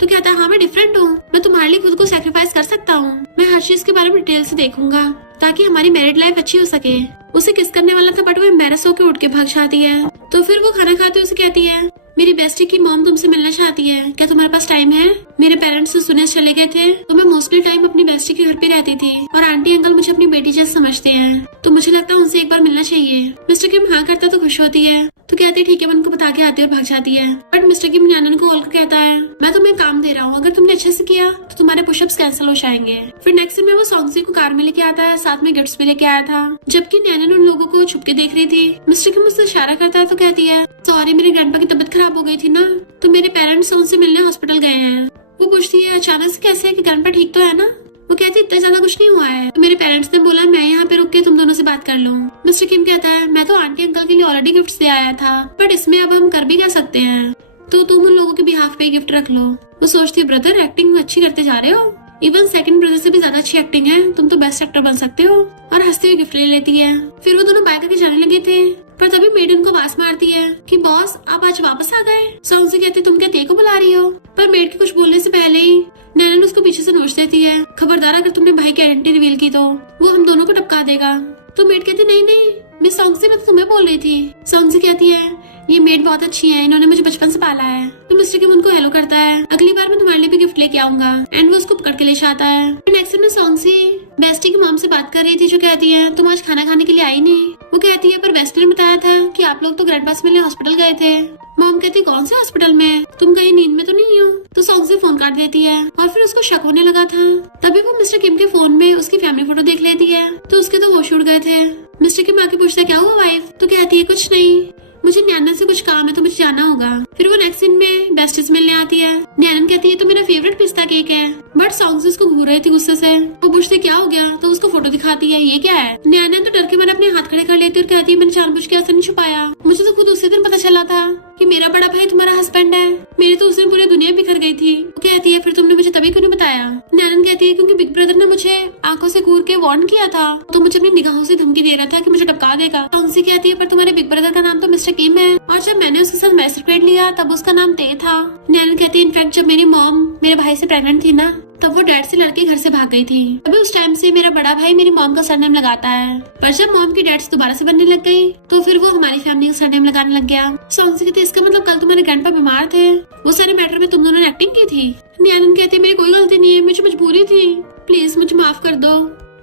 तो कहता है हाँ मैं डिफरेंट हूँ, मैं तुम्हारे लिए खुद को सैक्रिफाइस कर सकता हूँ। मैं हर चीज के बारे में डिटेल से देखूंगा ताकि हमारी मैरिड लाइफ अच्छी हो सके। उसे किस करने वाला था बट वो एम्बैरस होकर उठ के भाग जाती है। तो फिर वो खाना खाते उसे कहती है मेरी बेस्टी की मॉम तुमसे मिलना चाहती है, क्या तुम्हारे पास टाइम है। मेरे पेरेंट्स सुने चले गए थे तो मैं मोस्टली टाइम अपनी बेस्टी के घर पे रहती थी और आंटी अंकल मुझे अपनी बेटी जैसे समझते हैं तो मुझे लगता है उनसे एक बार मिलना चाहिए। मिस्टर किम हाँ करता तो खुश होती है। तो कहती है ठीक है, मैं उनको बता के आती है और भाग जाती है। बट मिस्टर किम नैनन को कॉल कहता है मैं तुम्हें काम दे रहा हूँ, अगर तुमने अच्छे से किया तो तुम्हारे पुशअप्स कैंसिल हो जाएंगे। फिर नेक्स्ट दिन में वो सॉन्गसी को कार में लेके आता है, साथ में गिफ्ट्स भी लेके आया था। जबकि नैनन उन लोगों को छुप के देख रही थी। मिस्टर किम उससे इशारा करता है तो कहती है सॉरी, मेरे ग्रैंडपा की तबीयत खराब हो गई थी ना, तो मेरे पेरेंट्स उनसे मिलने हॉस्पिटल गए हैं। वो पूछती है अचानक से कैसे है कि ग्रैंडपा ठीक तो है ना। वो कहती है इतना ज्यादा कुछ नहीं हुआ है, तो मेरे पेरेंट्स ने बोला मैं यहाँ पे रुक के तुम दोनों से बात कर लूं। मिस्टर किम कहता है मैं तो आंटी अंकल के लिए ऑलरेडी गिफ्ट्स ले आया था, बट इसमें अब हम कर भी क्या सकते हैं, तो तुम उन लोगों के बिहाफ पे गिफ्ट रख लो। वो सोचती है ब्रदर एक्टिंग अच्छी करते जा रहे हो, इवन सेकंड ब्रदर से भी ज्यादा अच्छी एक्टिंग है, तुम तो बेस्ट एक्टर बन सकते हो। और हंसते हुए गिफ्ट ले लेती है। फिर वो दोनों बाय करके जाने लगे थे, पर तभी मेड उनको आवाज मारती है कि बॉस आप आज वापस आ गए। सॉन्गसी कहती तुम क्या तेरे को बुला रही हो, पर मेड के कुछ बोलने से पहले ही नैनन उसको पीछे से नोच देती है, खबरदार अगर तुमने भाई की आइडेंटिटी रिवील की तो वो हम दोनों को टपका देगा। तो मेड कहती नहीं नहीं मिस सॉन्गसी, मैं तो तुम्हें बोल रही थी। सॉन्गसी कहती है ये मेड बहुत अच्छी है, इन्होंने मुझे बचपन से पाला है। तो मिस्टर किम उनको हेलो करता है, अगली बार मैं तुम्हारे लिए भी गिफ्ट लेके आऊंगा। एंड वो उसको पकड़ के ले जाता है। नेक्स्ट में सॉन्गसी बेस्टी की मॉम से बात कर रही थी, जो कहती है तुम आज खाना खाने के लिए आई नहीं। वो कहती है पर बेस्टी ने बताया था कि आप लोग तो ग्रैंडपा से मिलने हॉस्पिटल गए थे। मॉम कहती कौन से हॉस्पिटल में, तुम कहीं नींद में तो नहीं हो। तो सॉन्गसी फोन काट देती है और फिर उसको शक होने लगा था। तभी वो मिस्टर किम के फोन में उसकी फैमिली फोटो देख लेती है, तो उसके तो होश उड़ गए थे। मिस्टर किम आके पूछता है क्या हुआ वाइफ, तो कहती है कुछ नहीं, मुझे नैनन से कुछ काम है तो मुझे जाना होगा। फिर वो नेक्स्ट सीन में बेस्टी से मिलने आती है। नैनन कहती है तो मेरा फेवरेट पिस्ता केक है, बट सॉन्गसी उसको घूर रही थी गुस्से से। वो पूछती क्या हो गया, तो उसको फोटो दिखाती है, ये क्या है। नैनन तो डर के मैंने अपने हाथ खड़े कर लेती है और कहती है मैंने जानबूझ के ऐसा नहीं छुपाया, मुझे तो खुद उसी दिन पता चला था कि मेरा बड़ा भाई तुम्हारा हस्बैंड है। मेरी तो उस दिन पूरी दुनिया बिखर गई थी। वो कहती है फिर तुमने मुझे तभी क्यों नहीं बताया। नैनन कहती है क्योंकि बिग ब्रदर ने मुझे आंखों से घूर के वार्न किया था, तो मुझे अपनी निगाहों से धमकी दे रहा था कि मुझे टपका देगा। सॉन्गसी कहती है पर तुम्हारे बिग ब्रदर का नाम तो मिस्टर किम है, और जब मैंने उसके साथ मैस्टरपेट लिया तब उसका नाम ते था। नैनन कहती है इनफैक्ट जब मेरी मॉम मेरे भाई से प्रेग्नेंट थी ना, तब वो डैड से लड़के घर से भाग गई थी। अभी उस टाइम से मेरा बड़ा भाई मेरी मॉम का सरनेम लगाता है, पर जब मॉम की डैड से दोबारा से बनने लग गई तो फिर वो हमारी फैमिली का सरनेम लगाने लग गया। सॉन्गसी कहती है इसका मतलब कल तुम्हारे ग्रैंडपा बीमार थे, वो सारे मैटर में तुम दोनों ने एक्टिंग की थी। नैनन कहती है मेरी कोई गलती नहीं है, मुझे मजबूरी थी, प्लीज मुझे माफ कर दो।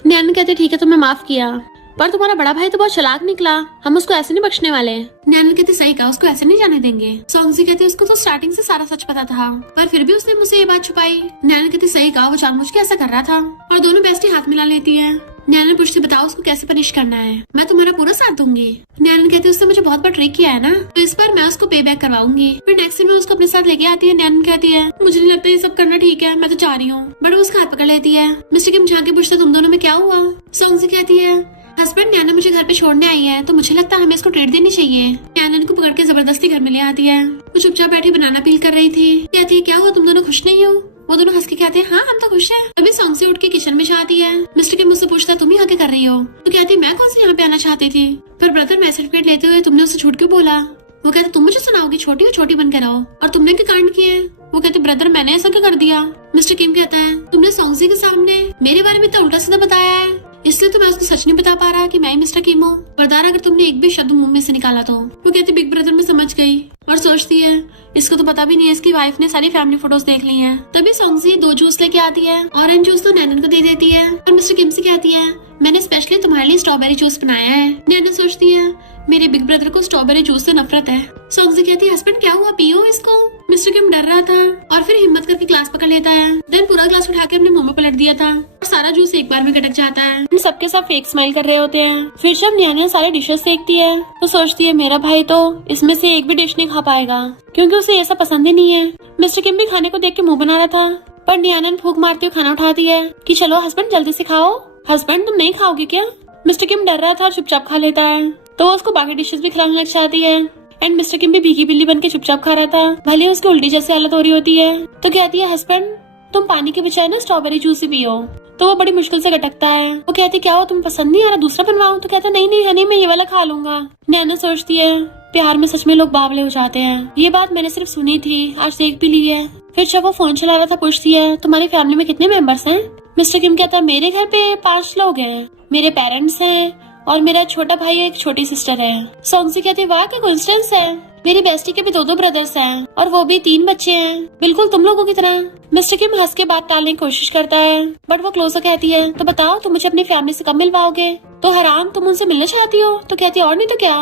नैनन कहती है ठीक है तुम्हें माफ किया, पर तुम्हारा बड़ा भाई तो बहुत चालाक निकला, हम उसको ऐसे नहीं बख्शने वाले। नैनन कहती सही कहा, उसको ऐसे नहीं जाने देंगे। सॉन्गसी कहती उसको तो स्टार्टिंग से सारा सच पता था, पर फिर भी उसने मुझसे ये बात छुपाई। नैनन कहती सही कहा, वो जानबूझ के ऐसा कर रहा था। और दोनों बेस्टी हाथ मिला लेती है। नैनन पूछती बताओ उसको कैसे पनिश करना है, मैं तुम्हारा पूरा साथ दूंगी। नैनन कहती उसने मुझे बहुत बार ट्रिक किया है ना, तो इस बार मैं उसको पे बैक करवाऊंगी। फिर नेक्स्ट में उसको अपने साथ लेके आती है। नैनन कहती है मुझे नहीं लगता ये सब करना ठीक है, मैं तो जा रही हूँ। बट वो उसका हाथ पकड़ लेती है। मिस्टर किम झांक के पूछता तुम दोनों में क्या हुआ। सॉन्गसी कहती है हस्बैंड नैनन मुझे घर पे छोड़ने आई है, तो मुझे लगता है हमें इसको ट्रीट देनी चाहिए। नैनन को पकड़ के जबरदस्ती घर में ले आती है। वो चुपचाप बैठी बनाना पील कर रही थी। कहती है क्या हुआ तुम दोनों खुश नहीं हो। वो दोनों हंस के कहते हैं हाँ हम तो खुश हैं। अभी सॉन्गसी उठ के किचन में जाती है। मिस्टर किम मुझसे पूछता तुम यहाँ क्या कर रही हो, तो कहती है मैं कौन से यहाँ पे आना चाहती थी, पर ब्रदर मैं सर्टिफिकेट लेते हुए तुमने उससे झूठ क्यों बोला। वो कहते तुम मुझे सुनाओगी, छोटी हो छोटी बन के रहो, और तुमने क्या कांड किए। वो कहते ब्रदर मैंने ऐसा क्या कर दिया। मिस्टर किम कहता है तुमने सॉन्गसी के सामने मेरे बारे में तो उल्टा सीधा बताया है, इसलिए तो मैं उसको सच नहीं बता पा रहा कि मैं ही मिस्टर किम हूँ। बरदार अगर तुमने एक भी शब्द मुंह में से निकाला तो। वो कहती बिग ब्रदर में समझ गई, और सोचती है इसको तो पता भी नहीं है इसकी वाइफ ने सारी फैमिली फोटोज देख ली हैं। तभी सॉन्गसी 2 जूस लेके आती है, ऑरेंज जूस तो नैनन को दे देती है, और मिस्टर किम से कहती है मैंने स्पेशली तुम्हारे लिए स्ट्रॉबेरी जूस बनाया है। नैनन सोचती है मेरे बिग ब्रदर को स्ट्रॉबेरी जूस से नफरत है। सॉन्गसी कहती है हस्बैंड क्या हुआ, पियो इसको। मिस्टर किम डर रहा था और फिर हिम्मत करके ग्लास पकड़ लेता है। देन पूरा ग्लास उठा के अपने मुंह में पलट दिया था और सारा जूस एक बार में गटक जाता है। सबके सब फेक स्माइल कर रहे होते हैं। फिर जब नैनन सारे डिशेस देखती है तो सोचती है मेरा भाई तो इसमें से एक भी डिश नहीं खा पाएगा, क्योंकि उसे ऐसा पसंद ही नहीं है। मिस्टर किम भी खाने को देख के मुंह बना रहा था, पर नैनन फूंक मारते हुए खाना उठाती है कि चलो हस्बैंड जल्दी से खाओ। हस्बैंड तुम नहीं खाओगे क्या। मिस्टर किम डर रहा था और चुपचाप खा लेता है, तो वो उसको बाकी डिशेस भी खिलाने लग जाती है। एंड मिस्टर किम भी भीगी बिल्ली बन के चुपचाप खा रहा था, भले उसकी उल्टी जैसी हालत हो रही होती है। तो कहती है हस्बैंड तुम पानी के बजाय ना स्ट्रॉबेरी जूस ही पियो। तो वो बड़ी मुश्किल से गटकता है। वो कहती क्या हो तुम्हें पसंद नहीं आ रहा, दूसरा बनवाऊं। तो कहता नहीं हनी मैं ये वाला खा लूंगा। नैना सोचती है प्यार में सच में लोग बावले हो जाते हैं, ये बात मैंने सिर्फ सुनी थी, आज देख भी ली है। फिर जब वो फोन चला रहा था पूछती है तुम्हारी फैमिली में कितने मेंबर्स हैं। मिस्टर किम कहता है मेरे घर पे 5 लोग हैं, मेरे पेरेंट्स हैं और मेरा छोटा भाई एक छोटी सिस्टर है। सॉन्गसी कहती है वाह क्या कोइंसिडेंस है, मेरी बेस्टी के भी 2 ब्रदर्स हैं और वो भी 3 बच्चे हैं, बिल्कुल तुम लोगों की तरह। मिस्टर किम हंस के बात टालने की कोशिश करता है, बट वो क्लोजर कहती है तो बताओ तुम मुझे अपनी फैमिली से कब मिलवाओगे। तो हराम तुम उनसे मिलना चाहती हो। तो कहती है और नहीं तो क्या,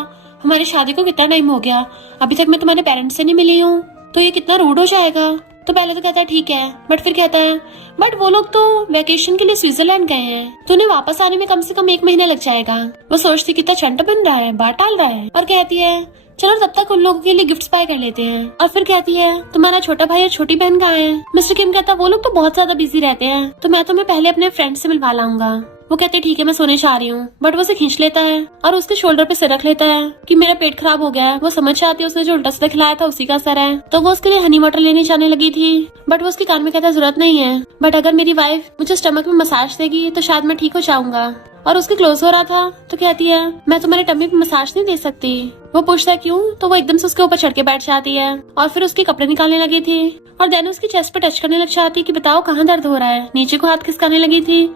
हमारी शादी को कितना टाइम हो गया, अभी तक मैं तुम्हारे पेरेंट्स से नहीं मिली हूँ, तो ये कितना रूड हो जाएगा। तो पहले तो कहता है ठीक है, बट फिर कहता है बट वो लोग तो वेकेशन के लिए स्विट्जरलैंड गए हैं, तो उन्हें वापस आने में कम से कम 1 महीना लग जाएगा। वो सोचती कितना चंटा बन रहा है, बात टाल रहा है, और कहती है चलो तब तक उन लोगों के लिए गिफ्ट्स बाय कर लेते हैं। और फिर कहती है तुम्हारा छोटा भाई और छोटी बहन कहाँ है। मिस्टर किम कहता है वो लोग तो बहुत ज्यादा बिजी रहते हैं, तो मैं तुम्हें पहले अपने फ्रेंड से मिलवा लाऊंगा। वो कहते ठीक है मैं सोने चाह रही हूँ, बट वो उसे खींच लेता है और उसके शोल्डर पे सिर रख लेता है कि मेरा पेट खराब हो गया है। वो समझ जाती है उसने जो उल्टा सीधा खिलाया था उसी का असर है। तो वो उसके लिए हनी वाटर लेने जाने लगी थी, बट वो उसके कान में कहता जरूरत नहीं है, बट अगर मेरी वाइफ मुझे स्टमक में मसाज देगी तो शायद मैं ठीक हो जाऊंगा। और उसके क्लोज हो रहा था तो कहती है मैं तुम्हारे टम्मी पे मसाज नहीं दे सकती। वो पूछता है क्यों, तो वो एकदम से उसके ऊपर चढ़ के बैठ जाती है और फिर उसके कपड़े निकालने लगी थी और देन उसकी चेस्ट पे टच करने लग जाती है कि बताओ कहाँ दर्द हो रहा है। नीचे को हाथ खिसकाने लगी थी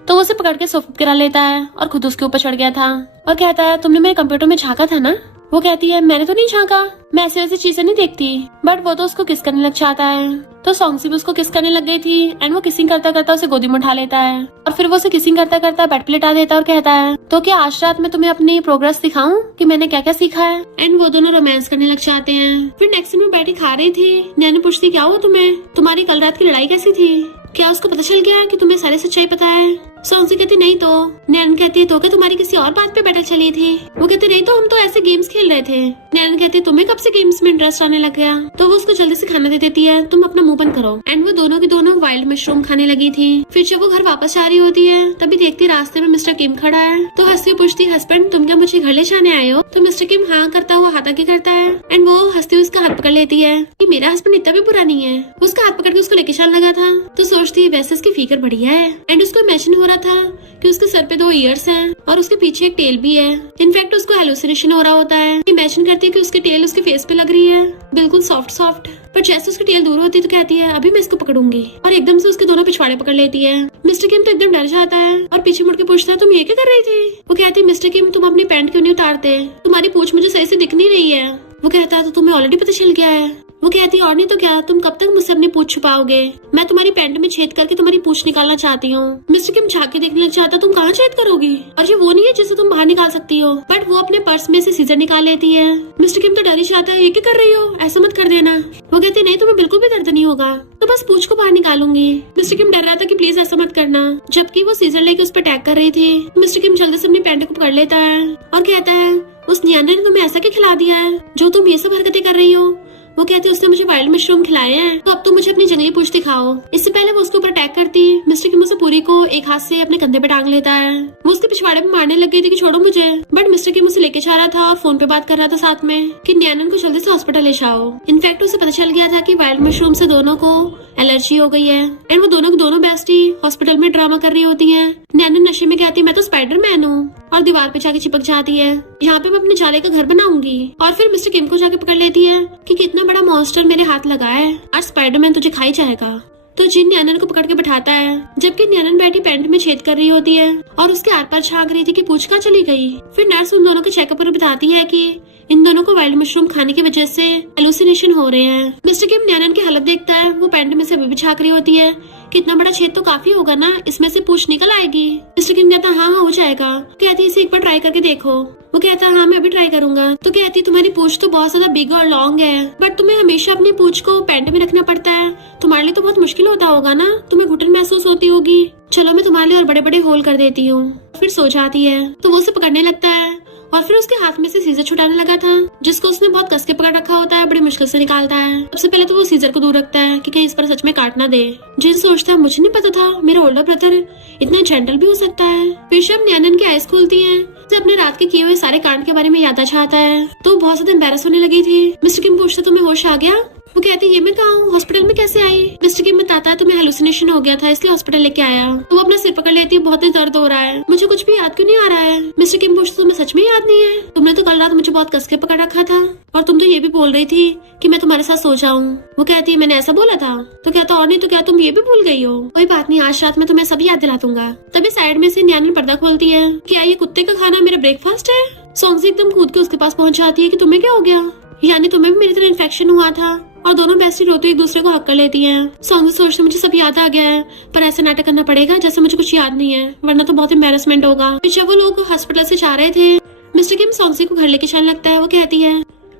तो वो उसे पकड़ के सोफे पे गिरा लेता है और खुद उसके ऊपर चढ़ गया था और कहता है तुमने मेरे कंप्यूटर में झांका था ना। वो कहती है मैंने तो नहीं झांका, मैं ऐसी वैसी चीजें नहीं देखती, बट वो तो उसको किस करने लग जाता है। तो सॉन्गसी भी उसको किस करने लग गई थी एंड वो किसिंग करता करता उसे गोदी में उठा लेता है और फिर वो उसे किसिंग करता करता बेड पे लेटा देता है और कहता है तो क्या आज रात मैं तुम्हें अपनी प्रोग्रेस दिखाऊं कि मैंने क्या क्या सीखा है। एंड वो दोनों रोमांस करने लग जाते हैं। फिर नेक्स्ट में बैठी खा रही थी, नैना पूछती क्या हुआ तुम्हें, तुम्हारी कल रात की लड़ाई कैसी थी, क्या उसको पता चल गया कि तुम्हें सारी सच्चाई पता है। सॉन्गसी कहती नहीं तो। नैन कहती है तो क्या तुम्हारी किसी और बात पे बैटल चली थी। वो कहते नहीं तो हम तो ऐसे गेम्स खेल रहे थे। नैन कहती है तुम्हें कब से गेम्स में इंटरेस्ट आने लग गया। तो वो उसको जल्दी से खाना दे देती है, तुम अपना मुंह बंद करो। एंड वो दोनों की दोनों वाइल्ड मशरूम खाने लगी थी। फिर जब वो घर वापस आ रही होती है तभी देखती रास्ते में मिस्टर किम खड़ा है। तो हंसती पूछती हस्बैंड तुम क्या मुझे घर ले जाने आए हो। तो मिस्टर किम हाँ करता हुआ हाथ आगे करता है एंड वो हंसती हुई उसका हाथ पकड़ लेती है कि मेरा हस्बैंड इतना भी बुरा नहीं है। उसका हाथ पकड़ के उसको लेके चलने लगा था तो सोचती है वैसे इसकी फिगर बढ़िया है। एंड उसको इमेजिन हो रहा था कि उसके सर पे 2 ईयर्स हैं और उसके पीछे एक टेल भी है। इनफैक्ट उसको हेलुसिनेशन हो रहा होता है। इमेजिन करती है कि उसकी टेल उसके फेस पे लग रही है, बिल्कुल सॉफ्ट सॉफ्ट। पर जैसे उसकी टेल दूर होती है तो कहती है अभी मैं इसको पकड़ूंगी और एकदम से उसके दोनों पिछवाड़े पकड़ लेती है। मिस्टर किम तो एकदम डर जाता है और पीछे मुड़ के पूछता है तुम ये क्या कर रही थी। वो कहती है मिस्टर किम तुम अपनी पैंट क्यों नहीं उतारते, तुम्हारी पूंछ मुझे सही से दिख नहीं रही है। वो कहता है तो तुम्हें ऑलरेडी पता चल गया है। वो कहती है और नहीं तो क्या, तुम कब तक मुझसे अपनी पूंछ छुपाओगे, मैं तुम्हारी पैंट में छेद करके तुम्हारी पूंछ निकालना चाहती हूँ। मिस्टर किम झांक के देखने लग जाता तुम कहाँ छेद करोगी, और ये वो नहीं है जिसे तुम बाहर निकाल सकती हो। बट वो अपने पर्स में से सीजर निकाल लेती है। मिस्टर किम तो डर ही जाता है ये क्या कर रही हो, ऐसा मत कर देना। वो कहते नहीं तुम्हें बिल्कुल भी दर्द नहीं होगा, तो बस पूंछ को बाहर निकालूंगी। मिस्टर किम डर रहा था कि प्लीज ऐसा मत करना, जबकि वो सीजर लेके उस पर अटैक कर रही थी। मिस्टर किम जल्दी से अपनी पैंट को पकड़ लेता है और कहता है उस नियाना ने तुम्हें ऐसा क्या खिला दिया है जो तुम ये सब हरकतें कर रही हो। वो कहती है उसने मुझे वाइल्ड मशरूम खिलाए हैं, तो अब तुम मुझे अपनी जंगली पूंछ दिखाओ। इससे पहले वो उसके ऊपर अटैक करती मिस्टर किम उसे पूरी को एक हाथ से अपने कंधे पे टांग लेता है। वो उसके पिछवाड़े पे मारने लग गई थी कि छोड़ो मुझे, बट मिस्टर किम उसे लेके जा रहा था और फोन पे बात कर रहा था साथ में कि न्यानन को जल्दी से हॉस्पिटल ले जाओ। इनफैक्ट उसे पता चल गया था कि वाइल्ड मशरूम से दोनों को एलर्जी हो गई है एंड वो दोनों की दोनों बेस्टी हॉस्पिटल में ड्रामा कर रही होती है। न्यानन नशे में कहती है मैं तो स्पाइडरमैन हूँ और दीवार पे जाके चिपक जाती है, यहाँ पे मैं अपने जाले का घर बनाऊंगी। और फिर मिस्टर किम को जाके पकड़ लेती है कि कितना बड़ा मॉन्स्टर मेरे हाथ लगा है और स्पाइडरमैन तुझे खाई जाएगा। तो जिन न्यानन को पकड़ के बैठाता है, जबकि न्यानन बैठी पैंट में छेद कर रही होती है और उसके आर पार झांक रही थी कि पूंछ कहाँ चली गई। फिर नर्स उन दोनों के चेकअप पर बताती है कि इन दोनों को वाइल्ड मशरूम खाने की वजह से हेलुसिनेशन हो रहे हैं। मिस्टर किम न्यानन की हालत देखता है, वो पैंट में से अभी भी झांक रही होती है, कितना बड़ा छेद तो काफी होगा ना, इसमें से पूंछ निकल आएगी। मिस्टर किम कहता हाँ हो जाएगा। कहती है इसे एक बार ट्राई करके देखो। वो कहता है हाँ मैं अभी ट्राई करूंगा। तो कहती है तुम्हारी पूंछ तो बहुत ज्यादा बिग और लॉन्ग है, बट तुम्हें हमेशा अपनी पूंछ को पैंट में रखना पड़ता है, तुम्हारे लिए तो बहुत मुश्किल होता होगा ना, तुम्हें घुटन महसूस होती होगी, चलो मैं तुम्हारे लिए और बड़े बड़े होल कर देती हूँ। फिर सो जाती है। तो वो उसे पकड़ने लगता है और फिर उसके हाथ में से सीजर छुटाने लगा था जिसको उसने बहुत कस के पकड़ रखा होता है, बड़ी मुश्किल से निकालता है। सबसे पहले तो वो सीजर को दूर रखता है कि कहीं इस पर सच में काट ना दे। जिन सोचता है मुझे नहीं पता था मेरा ओल्डर ब्रदर इतना जेंटल भी हो सकता है। फिर जब न्यानन की आइज खुलती है तो अपने रात के किए हुए सारे कांड के बारे में याद आ जाता है। तो बहुत ज्यादा एम्बैरस होने लगी थी। मिस्टर किम पूछता तुम्हें होश आ गया। वो कहती है ये मैं कहाँ हूँ, हॉस्पिटल में कैसे आई। मिस्टर किम बताता है तुम्हें हेलुसिनेशन हो गया था इसलिए हॉस्पिटल लेके आया। तो वो अपना सिर पकड़ लेती है, बहुत ही दर्द हो रहा है, मुझे कुछ भी याद क्यों नहीं आ रहा है। मिस्टर किम पूछता तुम्हें सच में याद नहीं है, तुमने तो कल रात मुझे बहुत कस के पकड़ रखा था और तुम तो ये भी बोल रही थी कि मैं तुम्हारे साथ सो जाऊं। वो कहती है मैंने ऐसा बोला था। तो कहता और नहीं तो क्या तुम ये भी भूल गई हो। कोई बात नहीं, आज रात में तुम्हें सब याद दिला दूंगा। तभी साइड में से न्यानन पर्दा खोलती है, क्या ये कुत्ते का खाना मेरा ब्रेकफास्ट है। सॉन्गसी एकदम कूद के उसके पास पहुंच जाती है कि तुम्हें क्या हो गया, यानी तुम्हें भी मेरी तरह इन्फेक्शन हुआ था। और दोनों बेस्टी रोते एक दूसरे को हक कर लेती हैं। सॉन्गसी सोचते मुझे सब याद आ गया है, पर ऐसे नाटक करना पड़ेगा जैसे मुझे कुछ याद नहीं है, वरना तो बहुत एम्बैरेसमेंट होगा। जब वो लोग हॉस्पिटल से जा रहे थे मिस्टर किम सॉन्गसी को घर लेके जाने लगता है। वो कहती है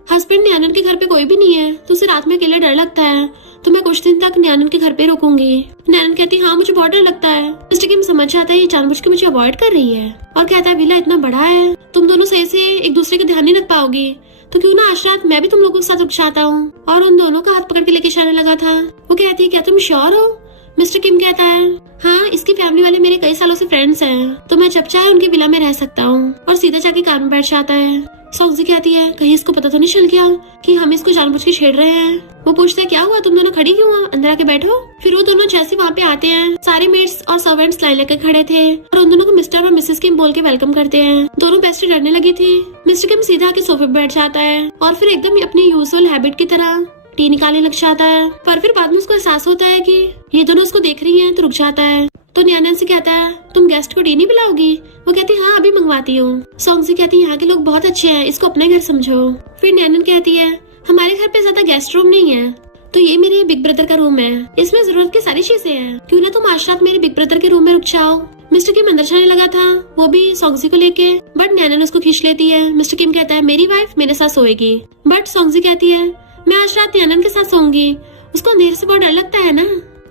हस्बैंड न्यानन के घर पे कोई भी नहीं है, तो उसे रात में अकेले डर लगता है, तो मैं कुछ दिन तक न्यानन के घर पे रुकूंगी। न्यानन कहती है हाँ मुझे बहुत डर लगता है। मिस्टर किम समझ जाता है ये जानबूझ के मुझे अवॉइड कर रही है और कहता है विला इतना बड़ा है, तुम दोनों सही से एक दूसरे का ध्यान नहीं रख पाओगी, तो क्यों ना आज रात मैं भी तुम लोगों के साथ रुक जाता हूँ। और उन दोनों का हाथ पकड़ के लेके जाने लगा था। वो कहती है क्या तुम श्योर हो? मिस्टर किम कहता है हाँ, इसकी फैमिली वाले मेरे कई सालों से फ्रेंड्स हैं, तो मैं जब चाहे उनकी विला में रह सकता हूँ। और सीधा जाके कार में बैठ जाता है। सॉन्गसी कहती है कहीं इसको पता तो नहीं चल गया कि हम इसको जानबूझ के छेड़ रहे हैं। वो पूछता है क्या हुआ, तुम दोनों खड़ी क्यों हो, अंदर आके बैठो। फिर वो दोनों जैसे वहाँ पे आते हैं, सारे मेट्स और सर्वेंट्स लाइन लेकर खड़े थे और उन दोनों को मिस्टर और मिसेस किम बोल के वेलकम करते हैं। दोनों बेस्टी डरने लगी थी। मिस्टर किम सीधा आके सोफे पे बैठ जाता है और फिर एकदम अपनी यूजुअल हैबिट की तरह टी निकालने लग जाता है। पर फिर बाद में उसको एहसास होता है कि ये दोनों उसको देख रही हैं, तो रुक जाता है। तो न्यानन से कहता है तुम गेस्ट को टी नहीं पिलाओगी? वो कहती है हाँ अभी मंगवाती हूँ। सॉन्गसी कहती है यहाँ के लोग बहुत अच्छे हैं, इसको अपने घर समझो। फिर न्यानन कहती है हमारे घर पे ज्यादा गेस्ट रूम नहीं है, तो ये मेरे बिग ब्रदर का रूम है, इसमें जरूरत की सारी चीजें हैं, क्यों ना तुम आज रात मेरे बिग ब्रदर के रूम में रुक जाओ। मिस्टर किम अंदर जाने लगा था, वो भी सॉन्गसी को लेके, बट न्यानन उसको खींच लेती है। मिस्टर किम कहता है मेरी वाइफ मेरे साथ सोएगी, बट सॉन्गसी कहती है मैं आज रात न्यानन के साथ सोऊंगी, उसको अंधेरे से बहुत डर लगता है ना,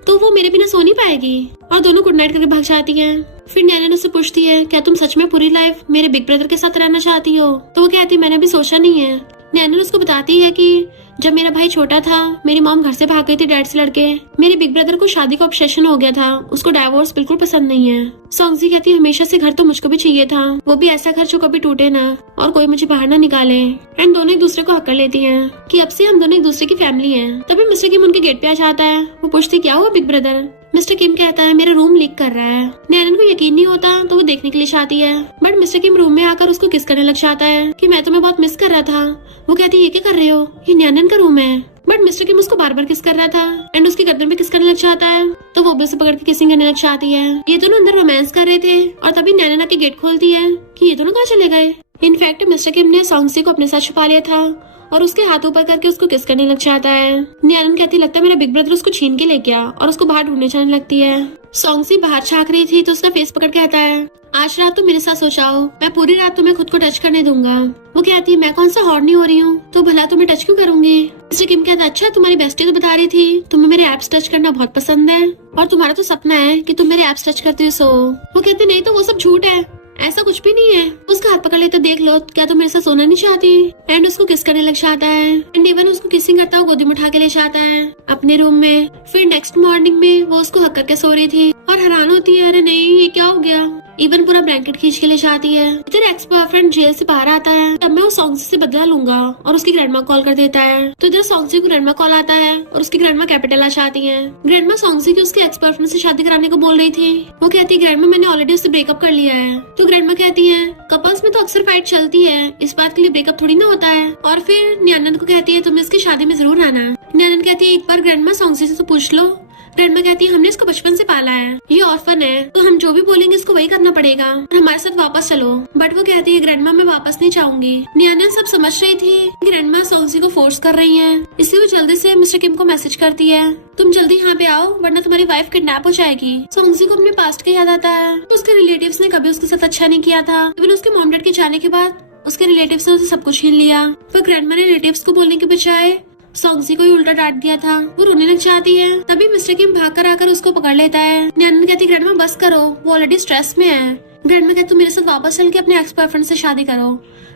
तो वो मेरे बिना सो नहीं पाएगी। और दोनों गुड नाइट करके भाग जाती हैं। फिर न्यानन उससे पूछती है क्या तुम सच में पूरी लाइफ मेरे बिग ब्रदर के साथ रहना चाहती हो? तो वो कहती है मैंने अभी सोचा नहीं है। न्यानन उसको बताती है कि जब मेरा भाई छोटा था, मेरी मॉम घर से भाग गई थी डैड से लड़के, मेरे बिग ब्रदर को शादी का ऑब्सेशन हो गया था, उसको डाइवोर्स बिल्कुल पसंद नहीं है। सॉन्गसी कहती है हमेशा से घर तो मुझको भी चाहिए था, वो भी ऐसा घर जो कभी टूटे ना और कोई मुझे बाहर ना निकाले। एंड दोनों एक दूसरे को हक कर लेती हैं कि अब से हम दोनों एक दूसरे की फैमिली हैं। तभी मिस्टर किम उनके गेट पे आ जाता है। वो पूछती क्या हुआ बिग ब्रदर? मिस्टर किम कहता है मेरा रूम लीक कर रहा है। न्यानन को यकीन नहीं होता, तो वो देखने के लिए जाती है, बट मिस्टर किम रूम में आकर उसको किस करने लग जाता है कि मैं तुम्हें बहुत मिस कर रहा था। वो कहती है ये क्या कर रहे हो, ये न्यानन का रूम है। बट मिस्टर किम उसको बार बार किस कर रहा था एंड उसके गर्दन पे किस करने लग जाता है, तो वो भी उसे पकड़ के किसिंग करने लग जाती है। ये दोनों अंदर रोमांस कर रहे थे और तभी न्यानन आके गेट खोलती है कि ये दोनों कहाँ चले गए। इनफैक्ट मिस्टर किम ने सॉन्गसी को अपने साथ छुपा लिया था और उसके हाथ ऊपर करके उसको किस करने लग जाता है। न्यानन कहती लगता है मेरा बिग ब्रदर उसको छीन के ले गया और उसको बाहर ढूंढने जाने लगती है। सॉन्गसी बाहर झांक रही थी तो उसका फेस पकड़ के कहता है आज रात तुम मेरे साथ सो जाओ, मैं पूरी रात तुम्हें खुद को टच करने दूंगा। वो कहती है मैं कौन सा हॉर्नी हो रही हूँ, तो भला तुम्हें टच क्यों करूंगी? मिस्टर किम कहता है अच्छा तुम्हारी बेस्टी तो बता रही थी तुम्हें मेरे एप्स टच करना बहुत पसंद है और तुम्हारा तो सपना है कि तुम मेरे एप्स टच करते हो सो। वो कहते नहीं तो वो सब झूठ है, ऐसा कुछ भी नहीं है। उसका हाथ पकड़ लेते देख लो क्या तुम मेरे साथ सोना नहीं चाहती? एंड उसको किस करने लग जाता है एंड इवन उसको किसिंग करता हुआ गोदी में उठा के ले जाता है अपने रूम में। फिर नेक्स्ट मॉर्निंग में वो उसको हक करके सो रही थी और हैरान होती है अरे नहीं ये क्या हो गया। इवन पूरा ब्लैंकेट खींच के ले जाती है। इधर एक्स बॉयफ्रेंड जेल से बाहर आता है, तब मैं वो सॉन्गसी से बदला लूंगा और उसकी ग्रैंडमा कॉल कर देता है। तो इधर सॉन्गसी को ग्रैंडमा कॉल आता है और उसकी ग्रैंडमा कैपिटल आ जाती है। ग्रैंडमा सॉन्गसी की उसके एक्स बॉयफ्रेंड से शादी कराने को बोल रही थी। वो कहती है ग्रैंडमा मैंने ऑलरेडी उससे ब्रेकअप कर लिया है। तो ग्रैंडमा कहती है कपल्स में तो अक्सर फाइट चलती है, इस बात के लिए ब्रेकअप थोड़ी ना होता है। और फिर न्यानन को कहती है तुम इसकी शादी में जरूर आना। न्यानन कहती है एक बार ग्रैंडमा सॉन्गसी से तो पूछ लो। ग्रैंडमा कहती है हमने इसको बचपन से पाला है, ये ऑर्फन है, तो हम जो भी बोलेंगे इसको वही करना पड़ेगा और हमारे साथ वापस चलो। बट वो कहती है ग्रैंडमा मैं वापस नहीं चाहूंगी। न्यानन सब समझ रही थी ग्रैंडमा सॉन्गसी को फोर्स कर रही है, इसलिए वो जल्दी से मिस्टर किम को मैसेज करती है तुम जल्दी यहाँ पे आओ वरना तुम्हारी वाइफ किडनैप हो जाएगी। सॉन्गसी को अपने पास्ट का याद आता है, उसके रिलेटिव्स ने कभी उसके साथ अच्छा नहीं किया था। इवन उसके मॉम डैड के जाने के बाद उसके रिलेटिव्स ने उसे सब कुछ छीन लिया। पर ग्रैंडमा ने रिलेटिव्स को बोलने के बजाय सॉन्गसी को ही उल्टा डांट दिया था। वो रोने लग जाती है, तभी मिस्टर किम भाग कर आकर उसको पकड़ लेता है। न्यानन कहती ग्रैंडमा बस करो, वो ऑलरेडी स्ट्रेस में है। ग्रैंडमा कहती तुम मेरे साथ वापस चल के अपने एक्स बॉयफ्रेंड से शादी करो।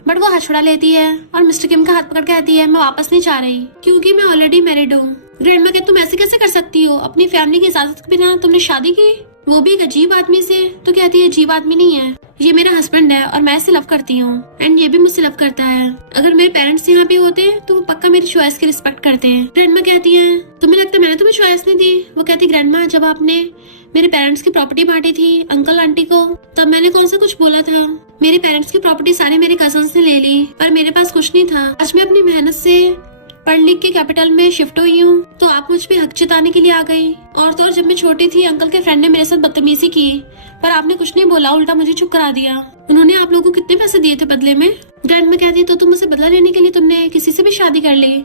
बट वो हाथ छुड़ा लेती है और मिस्टर किम का हाथ पकड़ कहती है मैं वापस नहीं चाह रही क्योंकि मैं ऑलरेडी मैरिड हूँ। ग्रैंडमा कहती तुम ऐसे कैसे कर सकती हो, अपनी फैमिली की इजाजत के बिना तुमने शादी की, वो भी एक अजीब आदमी से। तो कहती है अजीब आदमी नहीं है, ये मेरा हस्बैंड है और मैं इसे लव करती हूँ एंड ये भी मुझसे लव करता है। अगर मेरे पेरेंट्स यहाँ पे होते तो वो पक्का मेरी चॉइस की रिस्पेक्ट करते हैं। ग्रैंडमा कहती है तुम्हें लगता है मैंने तुम्हें चॉइस नहीं दी? वो कहती ग्रैंडमा जब आपने मेरे पेरेंट्स की प्रॉपर्टी बांटी थी अंकल आंटी को, तब मैंने कौन सा कुछ बोला था? मेरे पेरेंट्स की प्रॉपर्टी सारी मेरे कजन्स ने ले ली, पर मेरे पास कुछ नहीं था। आज मैं अपनी मेहनत से पढ़ लिख के कैपिटल में शिफ्ट हुई हूँ, तो आप मुझ पे हक जताने के लिए आ गई। और तो और जब मैं छोटी थी अंकल के फ्रेंड ने मेरे साथ बदतमीजी की, पर आपने कुछ नहीं बोला, उल्टा मुझे चुप करा दिया। उन्होंने आप लोगों को कितने पैसे दिए थे बदले में? ग्रैंडमा कहती तो तुम मुझसे बदला लेने के लिए तुमने किसी से भी शादी कर ली?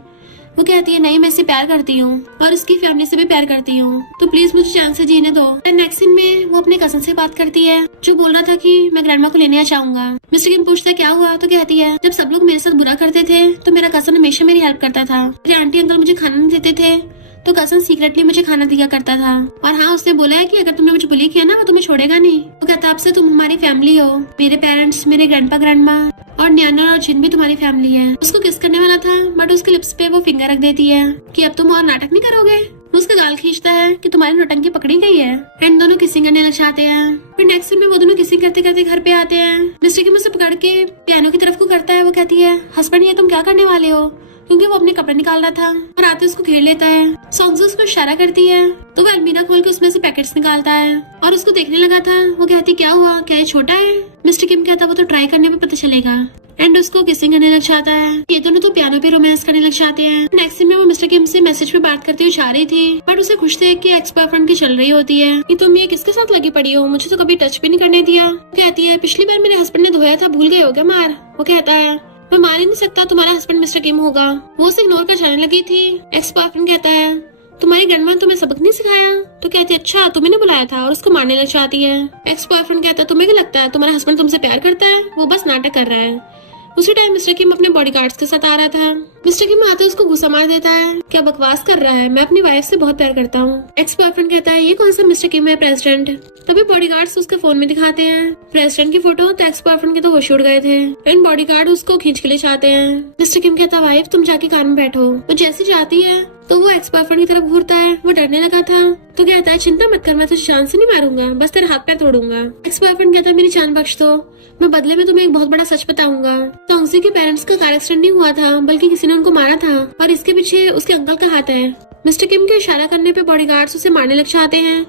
वो कहती है नहीं, मैं इससे प्यार करती हूँ और इसकी फैमिली से भी प्यार करती हूँ, तो प्लीज मुझे चैन से जीने दो। नेक्स्ट सीन में वो अपने कजन से बात करती है जो बोल रहा था कि मैं ग्रैंडमा को लेने चाहूंगा। मिस्टर किम पूछता है क्या हुआ, तो कहती है जब सब लोग मेरे साथ बुरा करते थे तो मेरा कजन हमेशा मेरी हेल्प करता था। मेरी आंटी अंकल मुझे खाना नहीं देते थे तो कजन सीक्रेटली मुझे खाना दिया करता था। और हाँ, उसने बोला है कि अगर तुमने मुझे बुली किया ना, वो तुम्हें छोड़ेगा नहीं। वो कहता अब से तुम हमारी फैमिली हो, मेरे पेरेंट्स, मेरे ग्रैंडपा ग्रैंडमा और न्याना और जिन भी तुम्हारी फैमिली है। उसको किस करने वाला था बट उसके लिप्स पे वो फिंगर रख देती है कि अब तुम और नाटक नहीं करोगे। वो उसका गाल खींचता है कि तुम्हारी नौटंकी पकड़ी गई है एंड दोनों किसिंग करने लग जाते हैं। फिर नेक्स्ट सीन में वो दोनों किसिंग करते करते घर पे आते हैं। मिस्टर किम उसे पकड़ के पियानो की तरफ को करता है। वो कहती है हस्बैंड, ये तुम क्या करने वाले हो, क्योंकि वो अपने कपड़े निकाल रहा था और आते उसको घेर लेता है। सॉन्ग्स उसको इशारा करती है तो वो अलमीरा खोल के उसमें से पैकेट्स निकालता है और उसको देखने लगा था। वो कहती क्या हुआ, क्या ये छोटा है? मिस्टर किम कहता वो तो ट्राई करने में पता चलेगा एंड उसको किसिंग करने लग जाता है। ये दोनों तो पियानो पे रोमांस करने लग जाते हैं। नेक्स्ट सीन में वो मिस्टर किम से मैसेज पे बात करते हुए जा रही थी बट उसे खुश देख के एक्स बॉयफ्रेंड की चल रही होती है कि तुम ये किसके साथ लगी पड़ी हो, मुझे तो कभी टच भी नहीं करने दिया। कहती है पिछली बार मेरे हस्बैंड ने धोया था, भूल गए हो क्या मार? वो कहता है मैं मान ही नहीं सकता तुम्हारा हस्बैंड मिस्टर किम होगा। वो उसे इग्नोर कर जाने लगी थी। एक्स बॉयफ्रेंड कहता है तुम्हारी ग्रैंडमा ने तुम्हें सबक नहीं सिखाया? तो कहती है अच्छा, तुम्हें ने बुलाया था, और उसको मारने लग जाती है। एक्स बॉयफ्रेंड कहता है तुम्हें क्या लगता है तुम्हारा हस्बैंड तुमसे प्यार करता है? वो बस नाटक कर रहा है। उसी टाइम मिस्टर किम अपने बॉडीगार्ड्स के साथ आ रहा था। मिस्टर किम आते उसको गुस्सा मार देता है, क्या बकवास कर रहा है, मैं अपनी वाइफ से बहुत प्यार करता हूँ। एक्स बॉयफ्रेंड कहता है ये कौन सा मिस्टर किम है, प्रेसिडेंट? तभी बॉडीगार्ड्स उसके फोन में दिखाते हैं प्रेसिडेंट की फोटो। तो एक्स बॉयफ्रेंड के तो होश उड़ गए थे एंड बॉडीगार्ड उसको खींच के ले जाते हैं। मिस्टर किम कहता वाइफ तुम जाके कार में बैठो। वो जैसे जाती है तो वो एक्स बॉयफ्रेंड की तरफ घूरता है। वो डरने लगा था तो कहता है चिंता मत कर, मैं तुझे जान से नहीं मारूंगा, बस तेरे हाथ पैर तोड़ूंगा। एक्स बॉयफ्रेंड कहता है मेरी जान बख्श दो, मैं बदले में तुम्हें एक बहुत बड़ा सच बताऊंगा। सॉन्गसी के पेरेंट्स का कार एक्सीडेंट नहीं हुआ था बल्कि किसी ने उनको मारा था और इसके पीछे उसके अंकल का हाथ है। मिस्टर किम के इशारा करने पे बॉडीगार्ड्स उसे मारने लग जाते हैं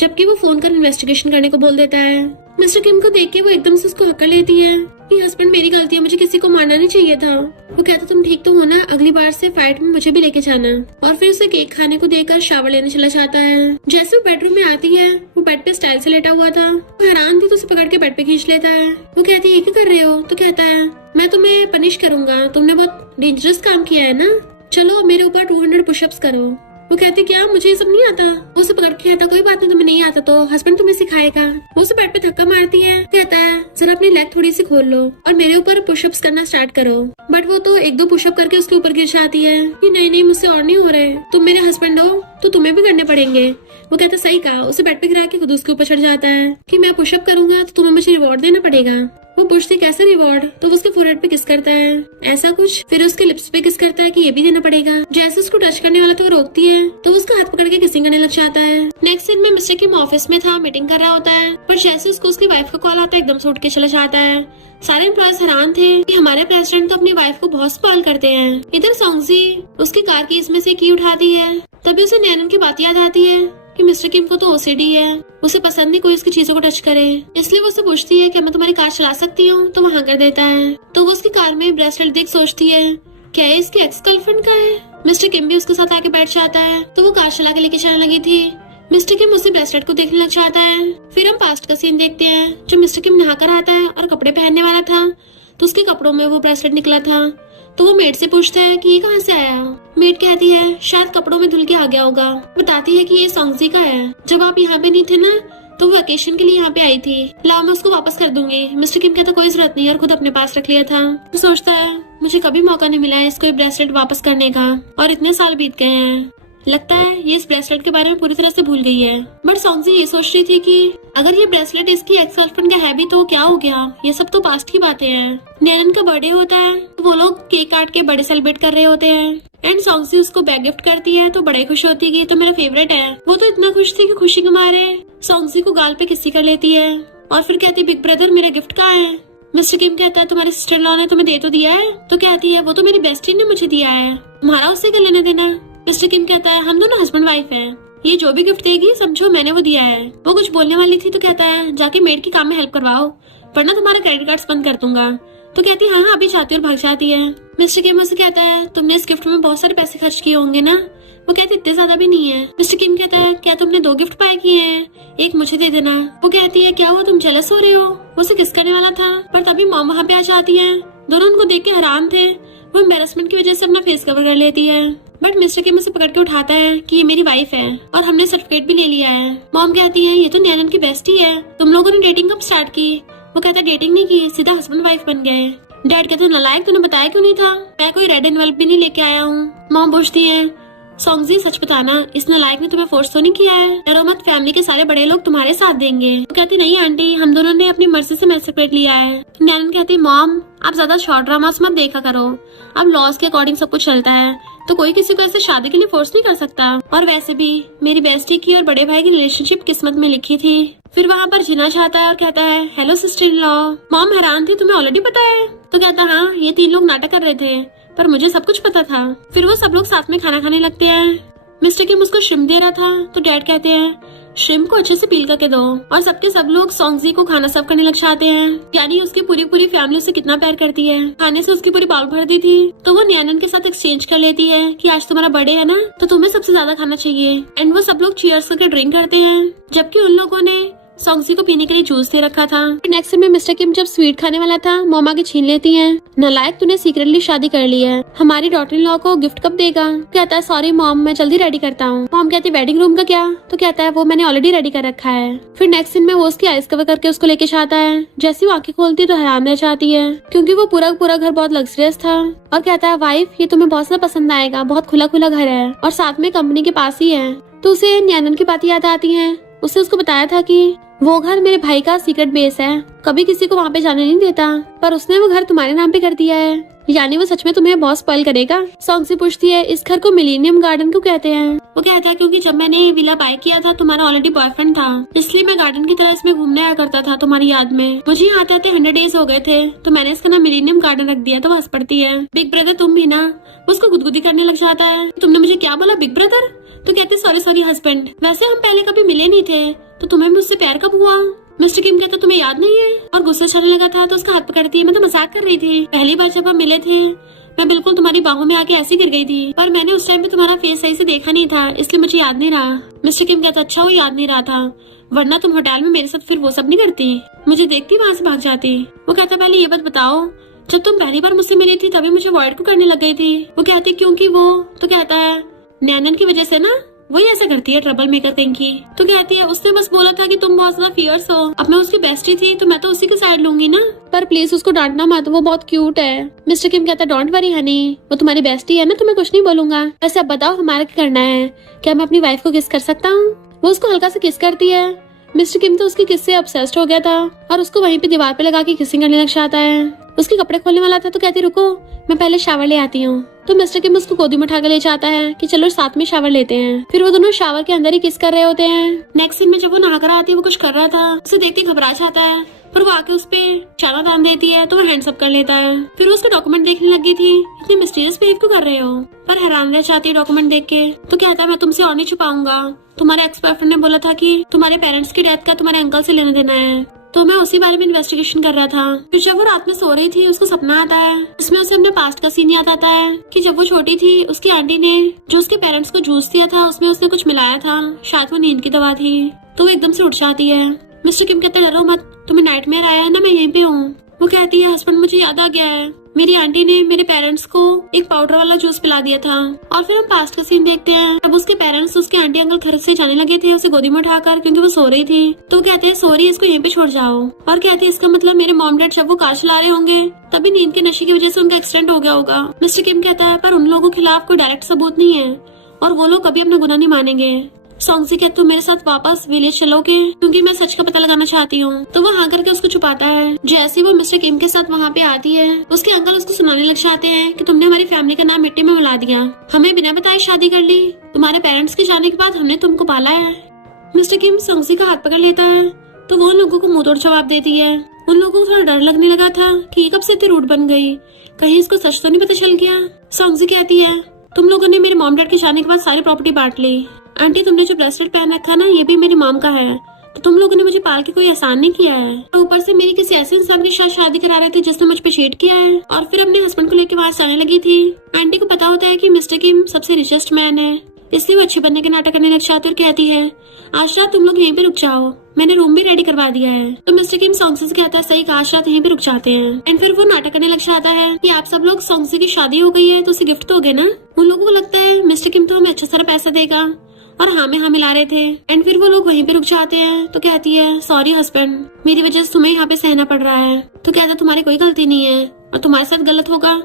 जबकि वो फोन कर इन्वेस्टिगेशन करने को बोल देता है। मिस्टर किम को देख के वो एकदम से उसको हक्कर लेती है कि हस्बैंड मेरी गलती है, मुझे किसी को मारना नहीं चाहिए था। वो कहता तुम ठीक तो हो ना, अगली बार से फाइट में मुझे भी लेके जाना। और फिर उसे केक खाने को देकर शावर लेने चला जाता है। जैसे वो बेडरूम में आती है वो बेड पे स्टाइल से लेटा हुआ था। वो हैरान थी तो उसे पकड़ के बेड पे खींच लेता है। वो कहती है ये क्या कर रहे हो? तो कहता है मैं तुम्हें पनिश करूंगा, तुमने बहुत डेंजरस काम किया है ना, चलो मेरे ऊपर 200 पुशअप्स करो। वो कहती क्या मुझे ये सब नहीं आता? वो उसे पकड़ के कहता कोई बात नहीं, तुम्हें नहीं आता तो हस्बैंड तुम्हें सिखाएगा। वो उसे बेड पे धक्का मारती है, कहता है जरा अपनी लेग थोड़ी सी खोल लो और मेरे ऊपर पुशअप्स करना स्टार्ट करो। बट वो तो 1-2 पुशअप करके उसके ऊपर गिर जाती है कि नहीं मुझसे और नहीं हो रहे, तुम मेरे हस्बैंड हो तो तुम्हें भी करने पड़ेंगे। वो कहता सही कहा। उसे बेड पे गिरा के खुद उसके ऊपर चढ़ जाता है कि मैं पुशअप करूंगा तो तुम्हें मुझे रिवॉर्ड देना पड़ेगा। वो पूछती कैसे रिवॉर्ड? तो वो उसके फोरहेड पे किस करता है ऐसा कुछ, फिर उसके लिप्स पे किस करता है कि ये भी देना पड़ेगा। जैसे उसको टच करने वाला तो वो रोकती है तो उसका हाथ पकड़ के किसिंग करने लग जाता है। नेक्स्ट सीन में मिस्टर किम ऑफिस में था, मीटिंग कर रहा होता है पर जैसे उसको उसकी वाइफ का कॉल आता है एकदम से उठ के चला जाता है। सारे एम्प्लॉयज हैरान थे कि हमारे प्रेसिडेंट तो अपनी वाइफ को बहुत स्पॉइल करते हैं। इधर सॉन्गजी उसकी कार की इसमें से की उठाती है। तभी उसे नैनन की बात याद आती है कि मिस्टर किम को तो ओसीडी है, उसे पसंद नहीं कोई उसकी चीजों को टच करे, इसलिए वो उसे पूछती है कि मैं तुम्हारी कार चला सकती हूँ? तो वो हाँ कर देता है। तो वो उसकी कार में ब्रेसलेट देख सोचती है क्या ये इसके एक्स गर्लफ्रेंड का है। मिस्टर किम भी उसके साथ आके बैठ जाता है तो वो कार चला के लेके जाने लगी थी। मिस्टर किम उसे ब्रेसलेट को देखने लग जाता है। फिर हम पास्ट का सीन देखते हैं जो मिस्टर किम नहाकर आता है और कपड़े पहनने वाला था तो उसके कपड़ों में वो ब्रेसलेट निकला था। तो वो मेड से पूछता है कि ये कहाँ से आया। मेड कहती है शायद कपड़ों में धुल के आ गया होगा। बताती है कि ये सॉन्गजी का है, जब आप यहाँ पे नहीं थे ना तो वो वेकेशन के लिए यहाँ पे आई थी, लाओ मैं उसको वापस कर दूंगी। मिस्टर किम कहता कोई जरूरत नहीं और खुद अपने पास रख लिया था। वो सोचता है मुझे कभी मौका नहीं मिला है इसको ब्रेसलेट वापस करने का और इतने साल बीत गए हैं, लगता है ये इस ब्रेसलेट के बारे में पूरी तरह से भूल गई है। बट सॉन्गजी ये सोच रही थी कि अगर ये ब्रेसलेट इसकी एक्स गर्लफ्रेंड का है भी तो क्या हो गया, ये सब तो पास्ट की बातें हैं। नैनन का बर्थडे होता है तो वो लोग केक काट के बर्थडे सेलिब्रेट कर रहे होते हैं एंड सॉन्गजी उसको बैग गिफ्ट करती है तो बड़े खुश होती है कि ये तो मेरा फेवरेट है। वो तो इतना खुश थी कि खुशी के मारे सॉन्गजी को गाल पे किसी कर लेती है और फिर कहती बिग ब्रदर मेरा गिफ्ट कहाँ है। मिस्टर किम कहता है तुम्हारी सिस्टर लॉ ने तुम्हें दे तो दिया है। तो कहती है वो तो मेरी बेस्टी ने मुझे दिया है, तुम्हारा उससे क्या लेना देना। मिस्टर किम कहता है हम दोनों हस्बैंड वाइफ हैं, ये जो भी गिफ्ट देगी समझो मैंने वो दिया है। वो कुछ बोलने वाली थी तो कहता है जाके मेड की काम में हेल्प करवाओ वरना तुम्हारा क्रेडिट कार्ड बंद कर दूंगा। तो कहती है हाँ अभी जाती है और भाग जाती है। मिस्टर किम मुझसे कहता है तुमने इस गिफ्ट में बहुत सारे पैसे खर्च किए होंगे ना। वो कहती इतने ज्यादा भी नहीं है। मिस्टर किम कहता है क्या तुमने 2 गिफ्ट बाय किए हैं, एक मुझे दे देना। वो कहती है क्या हुआ तुम जेलस हो रहे हो। वो उसे किस करने वाला था पर तभी मॉम वहाँ पे आ जाती है। दोनों उनको देख के हैरान थे। वो एम्बैरेसमेंट की वजह से अपना फेस कवर कर लेती है। बट मिस्टर किम उसे पकड़ के उठाता है कि ये मेरी वाइफ है और हमने सर्टिफिकेट भी ले लिया है। मॉम कहती है ये तो नैनन की बेस्टी है, तुम लोगों ने डेटिंग कब स्टार्ट की? वो कहता है डेटिंग नहीं की, सीधा हस्बैंड वाइफ बन गए। डैड कहते हैं नालायक, तूने बताया क्यों नहीं था? मैं कोई रेड एनवेलप भी नहीं लेके आया हूँ। मॉम पूछती है सॉन्गजी सच बताना, इस नालायक ने तुम्हें फोर्स तो नहीं किया है? डरो मत, फैमिली के सारे बड़े लोग तुम्हारे साथ देंगे। वो कहती नहीं आंटी, हम दोनों ने अपनी मर्जी से मैरिज सेपरेट लिया है। नैनन कहती मॉम आप ज्यादा शॉर्ट ड्रामास मत देखा करो, अब लॉज के अकॉर्डिंग सब कुछ चलता है, तो कोई किसी को ऐसे शादी के लिए फोर्स नहीं कर सकता। और वैसे भी मेरी बेस्टी की और बड़े भाई की रिलेशनशिप किस्मत में लिखी थी। फिर वहाँ पर जिना चाहता है और कहता है hello sister in law. Mom हैरान थी, तुम्हें ऑलरेडी पता है? तो कहता हाँ, ये 3 लोग नाटक कर रहे थे पर मुझे सब कुछ पता था। फिर वो सब लोग साथ में खाना खाने लगते हैं। मिस्टर किम उसको श्रिम्प दे रहा था तो डैड कहते हैं श्रिम्प को अच्छे से पील करके दो। और सबके सब लोग सॉन्गजी को खाना सर्व करने लग जाते हैं। यानी उसकी पूरी फैमिली उसे कितना प्यार करती है, खाने से उसकी पूरी बाउल भर दी थी। तो वो नैनन के साथ एक्सचेंज कर लेती है कि आज तुम्हारा बर्थडे है ना, तो तुम्हें सबसे ज्यादा खाना चाहिए। एंड वो सब लोग चीयर्स करके ड्रिंक करते हैं, जबकि उन लोगों ने सॉन्गजी को पीने के लिए जूस दे रखा था। नेक्स्ट में मिस्टर किम जब स्वीट खाने वाला था, मॉम आगे छीन लेती हैं। नालायक, तूने सीक्रेटली शादी कर ली है, हमारी डॉटर इन लॉ को गिफ्ट कब देगा? कहता है सॉरी मॉम, मैं जल्दी रेडी करता हूँ। मॉम कहती है वेडिंग रूम का क्या? तो कहता है वो मैंने ऑलरेडी रेडी कर रखा है। फिर नेक्स्ट सीन में वो उसकी आइस कवर करके उसको लेके जाता है। जैसे वो आंखें खोलती है तो हैरान रह जाती है, क्योंकि वो पूरा घर बहुत लग्जरियस था। और कहता है वाइफ ये तुम्हें बहुत ज्यादा पसंद आएगा, बहुत खुला घर है और साथ में कंपनी के पास ही है। तो उसे नैनन की बातें याद आती है। उसने उसको बताया था कि वो घर मेरे भाई का सीक्रेट बेस है, कभी किसी को वहाँ पे जाने नहीं देता, पर उसने वो घर तुम्हारे नाम पे कर दिया है, यानी वो सच में तुम्हें बहुत स्पॉइल करेगा। सॉन्ग से पूछती है इस घर को मिलेनियम गार्डन क्यों कहते हैं? वो कहता है क्योंकि जब मैंने ये विला बाय किया था तुम्हारा ऑलरेडी बॉयफ्रेंड था, इसलिए मैं गार्डन की तरह इसमें घूमने आया करता था तुम्हारी याद में। मुझे यहाँ आते आते 100 डेज हो गए थे, तो मैंने इसका नाम मिलेनियम गार्डन रख दिया। तो वो हंस पड़ती है बिग ब्रदर तुम भी ना। उसको गुदगुदी करने लग जाता है, तुमने मुझे क्या बोला बिग ब्रदर? तो कहते सॉरी हस्बैंड, वैसे हम पहले कभी मिले नहीं थे, तो तुम्हें मुझसे प्यार कब हुआ? मिस्टर किम कहता तुम्हें याद नहीं है? और गुस्सा चढ़ने लगा था तो उसका हाथ पकड़ती है, मैं तो मजाक कर रही थी, पहली बार जब हम मिले थे मैं बिल्कुल तुम्हारी बाहों में आके ऐसे गिर गई थी, पर मैंने उस टाइम पे तुम्हारा फेस सही से देखा नहीं था, इसलिए मुझे याद नहीं रहा। मिस्टर किम कहता अच्छा वो याद नहीं रहा था, वरना तुम होटल में मेरे साथ फिर वो सब नहीं करती, मुझे देखती वहाँ से भाग जाती। वो कहता पहले ये बात बताओ, जब तुम पहली बार मुझसे मिली थी तभी मुझे अवॉइड क्यों करने लग गई थी? वो कहती क्योंकि वो, तो कहता है नैनन की वजह से ना, वही ऐसा करती है ट्रबल मेकर कहीं की। तो कहती है उसने बस बोला था कि तुम बहुत ज्यादा फियर्स हो, अब मैं उसकी बेस्टी थी तो मैं तो उसी की साइड लूंगी ना, पर प्लीज उसको डांटना मत, वो बहुत क्यूट है। मिस्टर किम कहता डोंट वरी हनी, वो तुम्हारी बेस्टी है ना, तो मैं कुछ नहीं बोलूंगा। वैसे अब बताओ हमारा क्या करना है, क्या मैं अपनी वाइफ को किस कर सकता हूँ? वो उसको हल्का से किस करती है। मिस्टर किम तो उसकी किस से ऑब्सेस्ड हो गया था और उसको वहीं पे दीवार पे लगा के किसिंग करने लग जाता है। उसके कपड़े खोलने वाला था तो कहती रुको मैं पहले शावर ले आती हूँ। तो मिस्टर किम उसको गोदी में उठा के ले जाता है कि चलो साथ में शावर लेते हैं। फिर वो दोनों शावर के अंदर ही किस कर रहे होते हैं। नेक्स्ट सीन में जब वो नहाकर आती है वो कुछ कर रहा था, उसे देख के घबरा जाता है, फिर वो आके उस पे चारा दान देती है तो वो हैंड्सअप कर लेता है। फिर वो उसके डॉक्यूमेंट देखने लगी थी, इतने मिस्टीरियस बिहेव क्यों कर रहे हो? पर हैरान रह जाती है डॉक्यूमेंट देख के। तो कहता है मैं तुमसे और नहीं छुपाऊंगा, तुम्हारे एक्स बॉयफ्रेंड ने बोला था कि तुम्हारे पेरेंट्स की डेथ का तुम्हारे अंकल से लेना देना है, तो मैं उसी बारे में इन्वेस्टिगेशन कर रहा था। फिर जब वो रात में सो रही थी उसको सपना आता है, उसमें उसे अपने पास्ट का सीन याद आता है कि जब वो छोटी थी उसकी आंटी ने जो उसके पेरेंट्स को जूस दिया था उसमें उसने कुछ मिलाया था, शायद वो नींद की दवा थी। तो वो एकदम से उठ जाती है। मिस्टर किम कहते डरो मत, तुम्हें नाइटमेयर आया है ना, मैं यहीं पे हूँ। वो कहती है हस्बैंड मुझे याद आ गया है, मेरी आंटी ने मेरे पेरेंट्स को एक पाउडर वाला जूस पिला दिया था। और फिर हम पास्ट का सीन देखते हैं, अब उसके पेरेंट्स उसके आंटी अंकल घर से जाने लगे थे उसे गोदी में उठाकर, क्योंकि वो सो रही थी। तो कहते हैं सॉरी इसको यहीं पे छोड़ जाओ, और कहते हैं इसका मतलब मेरे मॉम डैड जब वो कार चला रहे होंगे तभी नींद के नशे की वजह से उनका एक्सीडेंट हो गया होगा। मिस्टर किम कहता है पर उन लोगों के खिलाफ कोई डायरेक्ट सबूत नहीं है और वो लोग कभी अपना गुनाह नहीं मानेंगे। सॉन्गजी कहते तुम मेरे साथ वापस विलेज चलोगे क्योंकि मैं सच का पता लगाना चाहती हूँ। तो वो हाँ करके उसको छुपाता है। जैसे वो मिस्टर किम के साथ वहाँ पे आती है उसके अंकल उसको सुनाने लग जाते हैं कि तुमने हमारी फैमिली का नाम मिट्टी में मिला दिया, हमें बिना बताए शादी कर ली, तुम्हारे पेरेंट्स के जाने के बाद हमने तुमको पाला है। मिस्टर किम सॉन्गजी का हाथ पकड़ लेता है तो वो लोगों को मुंह तोड़ जवाब देती है। उन लोगों को थोड़ा डर लगने लगा था कि ये कब से इतनी रूड बन गई, कहीं इसको सच तो नहीं पता चल गया। सॉन्गजी कहती है तुम लोगों ने मेरे मॉम डैड के जाने के बाद सारी प्रॉपर्टी बांट ली। आंटी तुमने जो ब्रेसलेट पहन रखा ना ये भी मेरी मॉम का है, तो तुम लोगों ने मुझे पाल के कोई एहसान नहीं किया है। तो ऊपर से मेरी किसी ऐसे इंसान के साथ शादी करा रहे थे जिसने मुझ पे चीट किया है, और फिर अपने हस्बैंड को लेकर वहाँ जाने लगी थी। आंटी को पता होता है कि मिस्टर किम सबसे रिचेस्ट मैन है इसलिए वो अच्छी बनने के नाटक करने लग जाती है और कहती है आज रात तुम लोग यहीं पे रुक जाओ, मैंने रूम भी रेडी करवा दिया है। तो मिस्टर किम सॉन्गसी से कहता है सही कहा, आज रात यहीं पे रुक जाते हैं। एंड फिर वो नाटक करने लग जाता है कि आप सब लोग सॉन्गसी की शादी हो गई है तो उसे गिफ्ट दोगे ना। उन लोगों को लगता है मिस्टर किम तो हमें अच्छा सारा पैसा देगा और हाँ में हाँ मिला रहे थे। एंड फिर वो लोग वहीं पे रुक जाते हैं। तो कहती है सॉरी हस्बैंड, मेरी वजह से तुम्हें यहाँ पे सहना पड़ रहा है। तो कहता तुम्हारी कोई गलती नहीं है और तुम्हारे साथ गलत होगा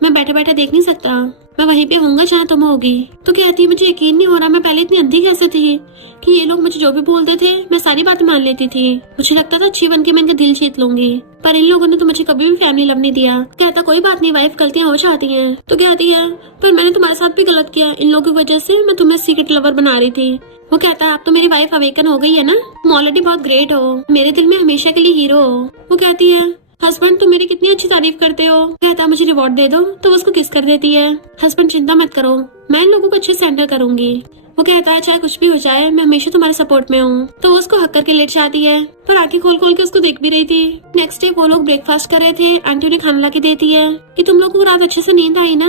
मैं बैठे बैठे देख नहीं सकता, मैं वहीं पे होऊंगा जहाँ तुम होगी। तो कहती है मुझे यकीन नहीं हो रहा मैं पहले इतनी अंधी कैसे थी कि ये लोग मुझे जो भी बोलते थे मैं सारी बातें मान लेती थी। मुझे लगता था अच्छी बन के मैं इनका दिल जीत लूंगी, पर इन लोगों ने तो मुझे कभी भी फैमिली लव नहीं दिया। कहता कोई बात नहीं वाइफ, गलतियां हो जाती हैं। तो कहती है पर मैंने तुम्हारे साथ भी गलत किया, इन लोगों की वजह से मैं तुम्हें सीक्रेट लवर बना रही थी। वो कहता है अब तो मेरी वाइफ अवेकन हो गई है ना, तुम ऑलरेडी बहुत ग्रेट हो, मेरे दिल में हमेशा के लिए हीरो हो। वो कहती है हस्बैंड तुम मेरी कितनी अच्छी तारीफ करते हो। कहता है मुझे रिवॉर्ड दे दो। तो उसको किस कर देती है। हस्बैंड चिंता मत करो, मैं इन लोगों को अच्छे से हैंडल करूंगी। वो कहता है चाहे कुछ भी हो जाए मैं हमेशा तुम्हारे सपोर्ट में हूँ। तो वो उसको हक करके लेट जाती है, पर आंखें खोल खोल के उसको देख भी रही थी। नेक्स्ट डे वो लोग ब्रेकफास्ट कर रहे थे। आंटी उन्हें खाना ला के देती है कि तुम लोगों को रात अच्छे से नींद आई ना।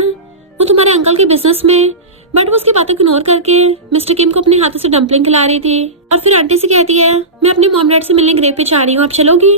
वो तुम्हारे अंकल के बिजनेस में, बट वो उसकी बातों को इग्नोर करके मिस्टर किम को अपने हाथों से डम्पलिंग खिला रही थी। और फिर आंटी से कहती है मैं अपने मॉम डैड से मिलने ग्रेव पे जा रही हूँ, आप चलोगी।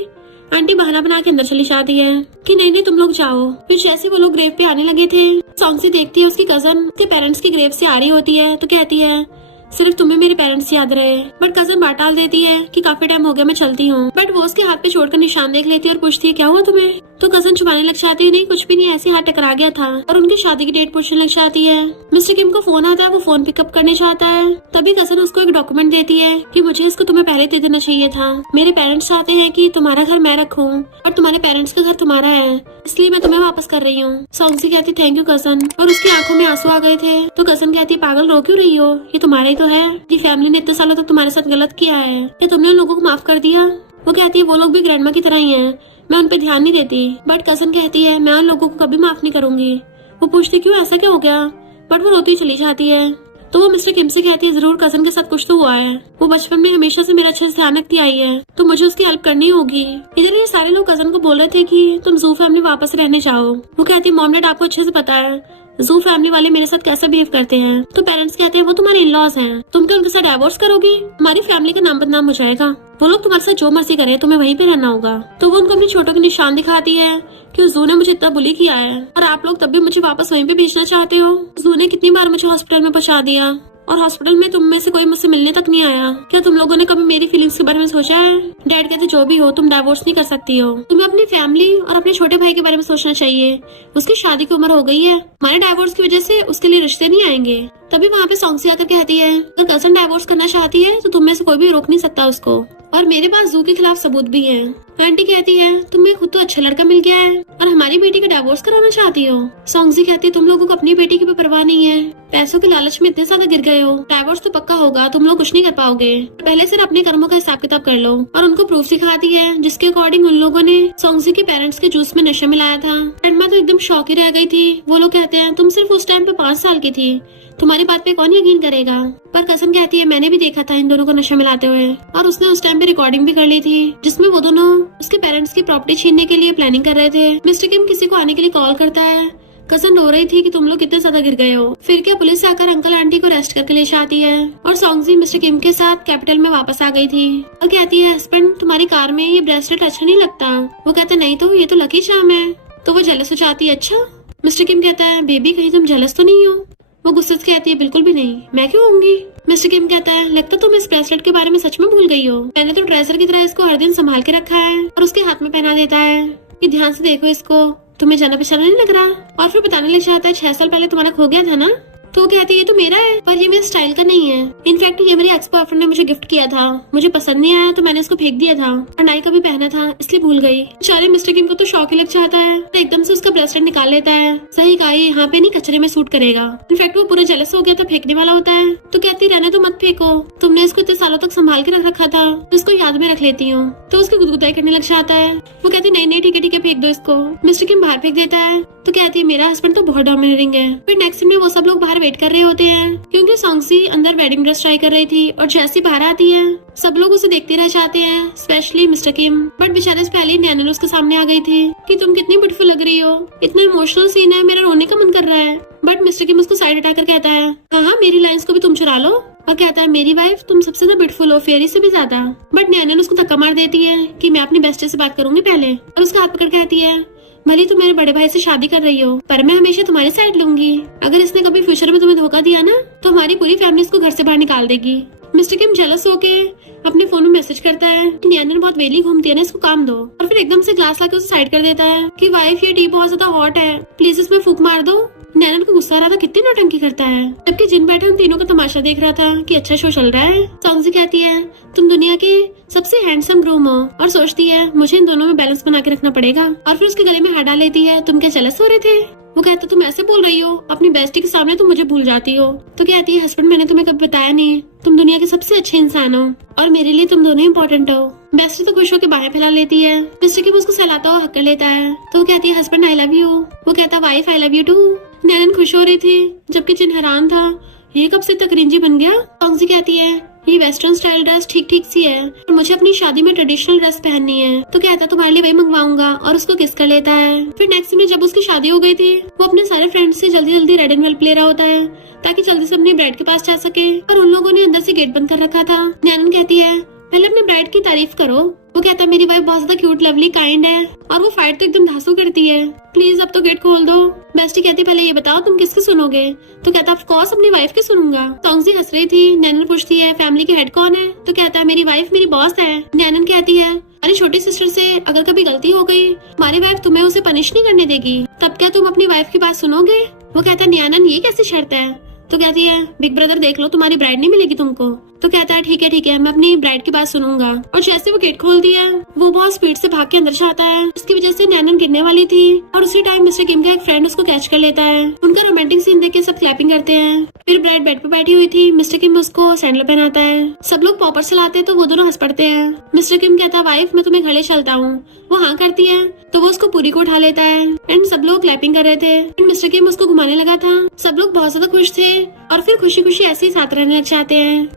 आंटी बहाना बना के अंदर चली जाती है कि नहीं नहीं तुम लोग जाओ। फिर जैसे वो लोग ग्रेव पे आने लगे थे, सॉन्गसी देखती है उसकी कजन उसके पेरेंट्स की ग्रेव से आ रही होती है। तो कहती है सिर्फ तुम्हें मेरे पेरेंट्स याद रहे। बट कजन बात टाल देती है कि काफी टाइम हो गया मैं चलती हूँ। बट वो उसके हाथ पे छोड़कर निशान देख लेती है और पूछती है क्या हुआ तुम्हें। तो कजन छुपाने लग जाती है नहीं कुछ भी नहीं, ऐसे हाथ टकरा गया था। और उनकी शादी की डेट पूछने लग जाती है। मिस्टर किम को फोन आता है, वो फोन पिकअप करने चाहता है। तभी कजन उसको एक डॉक्यूमेंट देती है कि मुझे इसको तुम्हें पहले दे देना चाहिए था। मेरे पेरेंट्स चाहते हैं कि तुम्हारा घर मैं रखूँ और तुम्हारे पेरेंट्स का घर तुम्हारा है, इसलिए मैं तुम्हें वापस कर रही हूँ। सॉन्गसी कहती थैंक यू कजन, और उसकी आंखों में आंसू आ गए थे। तो कजन कहती पागल रो क्यों रही हो, ये तुम्हारा ही तो है। ये फैमिली ने इतने सालों तक तुम्हारे साथ गलत किया है, क्या तुमने उन लोगों को माफ कर दिया। वो कहती है वो लोग भी ग्रैंडमा की तरह ही हैं, मैं उन पे ध्यान नहीं देती। बट कजन कहती है मैं उन लोगों को कभी माफ नहीं करूंगी। वो पूछती क्यों, ऐसा क्या हो गया। बट वो रोती चली जाती है। तो वो मिस्टर किम से कहती है जरूर कजन के साथ कुछ तो हुआ है, वो बचपन में हमेशा से मेरा अच्छे से ध्यान रखती आई है, तो मुझे उसकी हेल्प करनी होगी। इधर ये सारे लोग कजन को बोल रहे थे कि तुम जू फैमिली वापस रहने जाओ। वो कहती है मॉम डैड आपको अच्छे से पता है जू फैमिली वाले मेरे साथ कैसा बिहेव करते हैं। तो पेरेंट्स कहते हैं वो तुम्हारे इन लॉज हैं, तुम क्या उनके साथ डाइवोर्स करोगी, हमारी फैमिली का नाम बदनाम हो जाएगा। वो लोग तुम्हारे साथ जो मर्जी करे तुम्हें वहीं पे रहना होगा। तो वो उनको अपने छोटों के निशान दिखाती है कि जू ने मुझे इतना बुली किया है और आप लोग तब भी मुझे वापस वहीं पे भेजना चाहते हो। जू ने कितनी बार मुझे हॉस्पिटल में पहुंचा दिया और हॉस्पिटल में तुम में से कोई मुझसे मिलने तक नहीं आया। क्या तुम लोगों ने कभी मेरी फीलिंग्स के बारे में सोचा है। डैड कहते जो भी हो तुम डाइवोर्स नहीं कर सकती हो, तुम्हें अपनी फैमिली और अपने छोटे भाई के बारे में सोचना चाहिए। उसकी शादी की उम्र हो गई है, हमारे डाइवोर्स की वजह से उसके लिए रिश्ते नहीं आएंगे। तभी वहाँ पे सॉन्गसी आकर कहती है अगर कजन डाइवोर्स करना चाहती है तो तुम में से कोई भी रोक नहीं सकता उसको, और मेरे पास जू के खिलाफ सबूत भी है। आंटी कहती है तुम्हें खुद तो अच्छा लड़का मिल गया है और हमारी बेटी का डाइवोर्स कराना चाहती हो। सॉन्गसी कहती है तुम लोगों को अपनी बेटी की भी परवाह नहीं है, पैसों के लालच में इतने ज्यादा गिर गए हो, डाइवोर्स तो पक्का होगा, तुम लोग कुछ नहीं कर पाओगे। पहले सिर्फ अपने कर्मों का हिसाब किताब कर लो। और उनको प्रूफ सिखाती है जिसके अकॉर्डिंग उन लोगों ने सॉन्गसी के पेरेंट्स के जूस में नशा मिलाया था। एंड मैं तो एकदम शॉक ही रह गई थी। वो लोग कहते हैं तुम सिर्फ उस टाइम पे 5 साल की थी, तुम्हारी बात पे कौन यकीन करेगा। पर कजन कहती है मैंने भी देखा था इन दोनों को नशा मिलाते हुए, और उसने उस टाइम पे रिकॉर्डिंग भी कर ली थी जिसमें वो दोनों उसके पेरेंट्स की प्रॉपर्टी छीनने के लिए प्लानिंग कर रहे थे। मिस्टर किम किसी को आने के लिए कॉल करता है। कजन रो रही थी कि तुम लोग कितने ज्यादा गिर गए हो। फिर क्या पुलिस आकर अंकल आंटी को अरेस्ट करके ले जाती है और सॉन्गसी मिस्टर किम के साथ कैपिटल में वापस आ गई थी और कहती है हस्बैंड तुम्हारी कार में ये ब्रेसलेट अच्छा नहीं लगता। वो कहते नहीं तो ये तो लकी चार्म है। तो वो जेलस हो जाती है। अच्छा। मिस्टर किम कहता है बेबी कहीं तुम जेलस तो नहीं हो। वो गुस्से से कहती है बिल्कुल भी नहीं, मैं क्यों होंगी। मिस्टर किम कहता है लगता तुम इस ब्रेसलेट के बारे में सच में भूल गई हो, मैंने तो ट्रेजर की तरह इसको हर दिन संभाल के रखा है। और उसके हाथ में पहना देता है कि ध्यान से देखो इसको, तुम्हें जाना पहचाना नहीं लग रहा। और फिर बताने लग जाता है 6 साल पहले तुम्हारा खो गया था ना। तो वो कहती है ये तो मेरा है पर ये मेरे स्टाइल का नहीं है, इनफैक्ट ये मेरे एक्स बॉयफ्रेंड ने मुझे गिफ्ट किया था, मुझे पसंद नहीं आया तो मैंने इसको फेंक दिया था और नाई कभी पहना था इसलिए भूल गई। बेचारे मिस्टर किम को तो शौक ही लग जाता है, तो एकदम से उसका ब्रेसलेट निकाल लेता है। सही कहा ये यहाँ पे नहीं कचरे में सूट करेगा। इनफैक्ट वो पूरा जेलस हो गया था, फेंकने वाला होता है। तो कहती रहने तो मत फेंको, तुमने इसको इतने सालों तक संभाल के रख रखा था तो इसको याद में रख लेती हूँ। तो उसकी गुदगुदाई करने लग जाता है। वो कहती नहीं नहीं ठीक है फेंक दो इसको। मिस्टर किम बाहर फेंक देता है। तो कहती है मेरा हस्बैंड तो बहुत डोमिनेटिंग है। फिर नेक्स्ट में वो सब लोग बाहर बाहर वेट कर रहे होते हैं क्योंकि सॉन्गसी अंदर वेडिंग ड्रेस ट्राई कर रही थी और जैसी बाहर आती है सब लोग उसे देखते रह जाते हैं, स्पेशली मिस्टर किम। बट बेचारे से पहले नैनन उसके सामने आ गई थी कि तुम कितनी ब्यूटीफुल लग रही हो, इतना इमोशनल सीन है, मेरा रोने का मन कर रहा है। बट मिस्टर किम उसको साइड हटाकर कहता है हाँ मेरी लाइंस को भी तुम चुरा लो, और कहता है मेरी वाइफ तुम सबसे ज्यादा ब्यूटीफुल हो, फेरी से भी ज्यादा। बट नैनन उसको धक्का मार देती है कि मैं अपनी बेस्टी से बात करूंगी पहले, और उसका हाथ पकड़ कहती है भले तुम मेरे बड़े भाई से शादी कर रही हो पर मैं हमेशा तुम्हारी साइड लूंगी। अगर इसने कभी फ्यूचर में तुम्हें धोखा दिया ना तो हमारी पूरी फैमिली इसको घर से बाहर निकाल देगी। मिस्टर किम जेलस होके अपने फोन में मैसेज करता है कि नैनन बहुत वेली घूमती है ना, इसको काम दो, और फिर एकदम से ग्लास लाके उसे साइड कर देता है कि वाइफ ये टी बहुत ज्यादा हॉट है, प्लीज इसमें फूंक मार दो। नैनन को गुस्सा आ रहा था कितनी नौटंकी करता है, जबकि जिन बैठे उन तीनों का तमाशा देख रहा था कि अच्छा शो चल रहा है। सॉन्गसी कहती है तुम दुनिया के सबसे हैंडसम ग्रूम हो, और सोचती है मुझे इन दोनों में बैलेंस बना के रखना पड़ेगा, और फिर उसके गले में हाथ डाल लेती है तुम क्या जेलस हो रहे थे। वो कहता तुम ऐसे बोल रही हो, अपनी बेस्टी के सामने तुम मुझे भूल जाती हो। तो कहती है हस्बैंड मैंने तुम्हें कभी बताया नहीं, तुम दुनिया के सबसे अच्छे इंसान हो और मेरे लिए तुम दोनों इम्पोर्टेंट हो। बेस्टी तो खुश होकर बाहें फैला लेती है, मिस्टर किम उसको सहलाता हुआ हक कर लेता है। तो वो कहती है हस्बैंड आई लव यू, वो कहता wife I love you too. नैनन खुश हो रही थी जबकि जिन हैरान था ये कब से तक क्रिंजी बन गया। सॉन्गसी कहती है ये वेस्टर्न स्टाइल ड्रेस ठीक ठीक सी है और मुझे अपनी शादी में ट्रेडिशनल ड्रेस पहननी है। तो कहता तुम्हारे लिए वही मंगवाऊंगा, और उसको किस कर लेता है। फिर नेक्स्ट में जब उसकी शादी हो गई थी वो अपने सारे फ्रेंड्स से जल्दी जल्दी रेड एंड वेल्वेट ले रहा होता है ताकि जल्दी से अपनी ब्राइड के पास जा सके, और उन लोगों ने अंदर से गेट बंद कर रखा था। नैनन कहती है पहले अपने ब्राइड की तारीफ करो। वो कहता है मेरी वाइफ बहुत ज्यादा क्यूट लवली काइंड है, और वो फाइट तो एकदम धांसू करती है, प्लीज अब तो गेट खोल दो। बेस्टी कहती पहले ये बताओ तुम किसकी सुनोगे। तो कहता ऑफ कोर्स अपनी वाइफ की सुनूंगा। सॉन्गसी हंस रही थी। नैनन पूछती है फैमिली के हेड कौन है। तो कहता है मेरी वाइफ मेरी बॉस है। नैनन कहती है अरे छोटी सिस्टर से अगर कभी गलती हो गई हमारी वाइफ तुम्हें उसे पनिश नहीं करने देगी, तब क्या तुम अपनी वाइफ की बात सुनोगे। वो कहता है नैनन ये कैसी शर्त है। तो कहती है बिग ब्रदर देख लो तुम्हारी ब्राइड नहीं मिलेगी तुमको। तो कहता है ठीक है मैं अपनी ब्राइड की बात सुनूंगा। और जैसे वो गेट खोलती है वो बहुत स्पीड से भाग के अंदर जाता है, इसकी वजह से नैनन गिरने वाली थी, और उसी टाइम मिस्टर किम का एक फ्रेंड उसको कैच कर लेता है। उनका रोमांटिक सीन देख के सब क्लैपिंग करते हैं। फिर ब्राइड बेड पे बैठी हुई थी, मिस्टर किम उसको सैंडल पहनाता है, सब लोग पॉपर चलाते तो वो दोनों हंस पड़ते हैं। मिस्टर किम कहता वाइफ मैं तुम्हें घरे चलता हूँ। वो हाँ करती है तो वो उसको पूरी को उठा लेता है, एंड सब लोग क्लैपिंग कर रहे थे। एंड मिस्टर किम उसको घुमाने लगा था। सब लोग बहुत ज्यादा खुश थे और फिर खुशी खुशी ऐसे ही साथ रहने लग जाते हैं।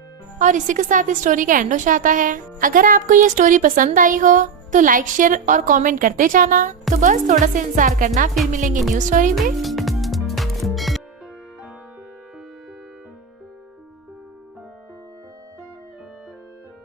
और इसी के साथ इस स्टोरी का एंड हो जाता है। अगर आपको ये स्टोरी पसंद आई हो तो लाइक शेयर और कमेंट करते जाना। तो बस थोड़ा सा इंतजार करना, फिर मिलेंगे न्यू स्टोरी में।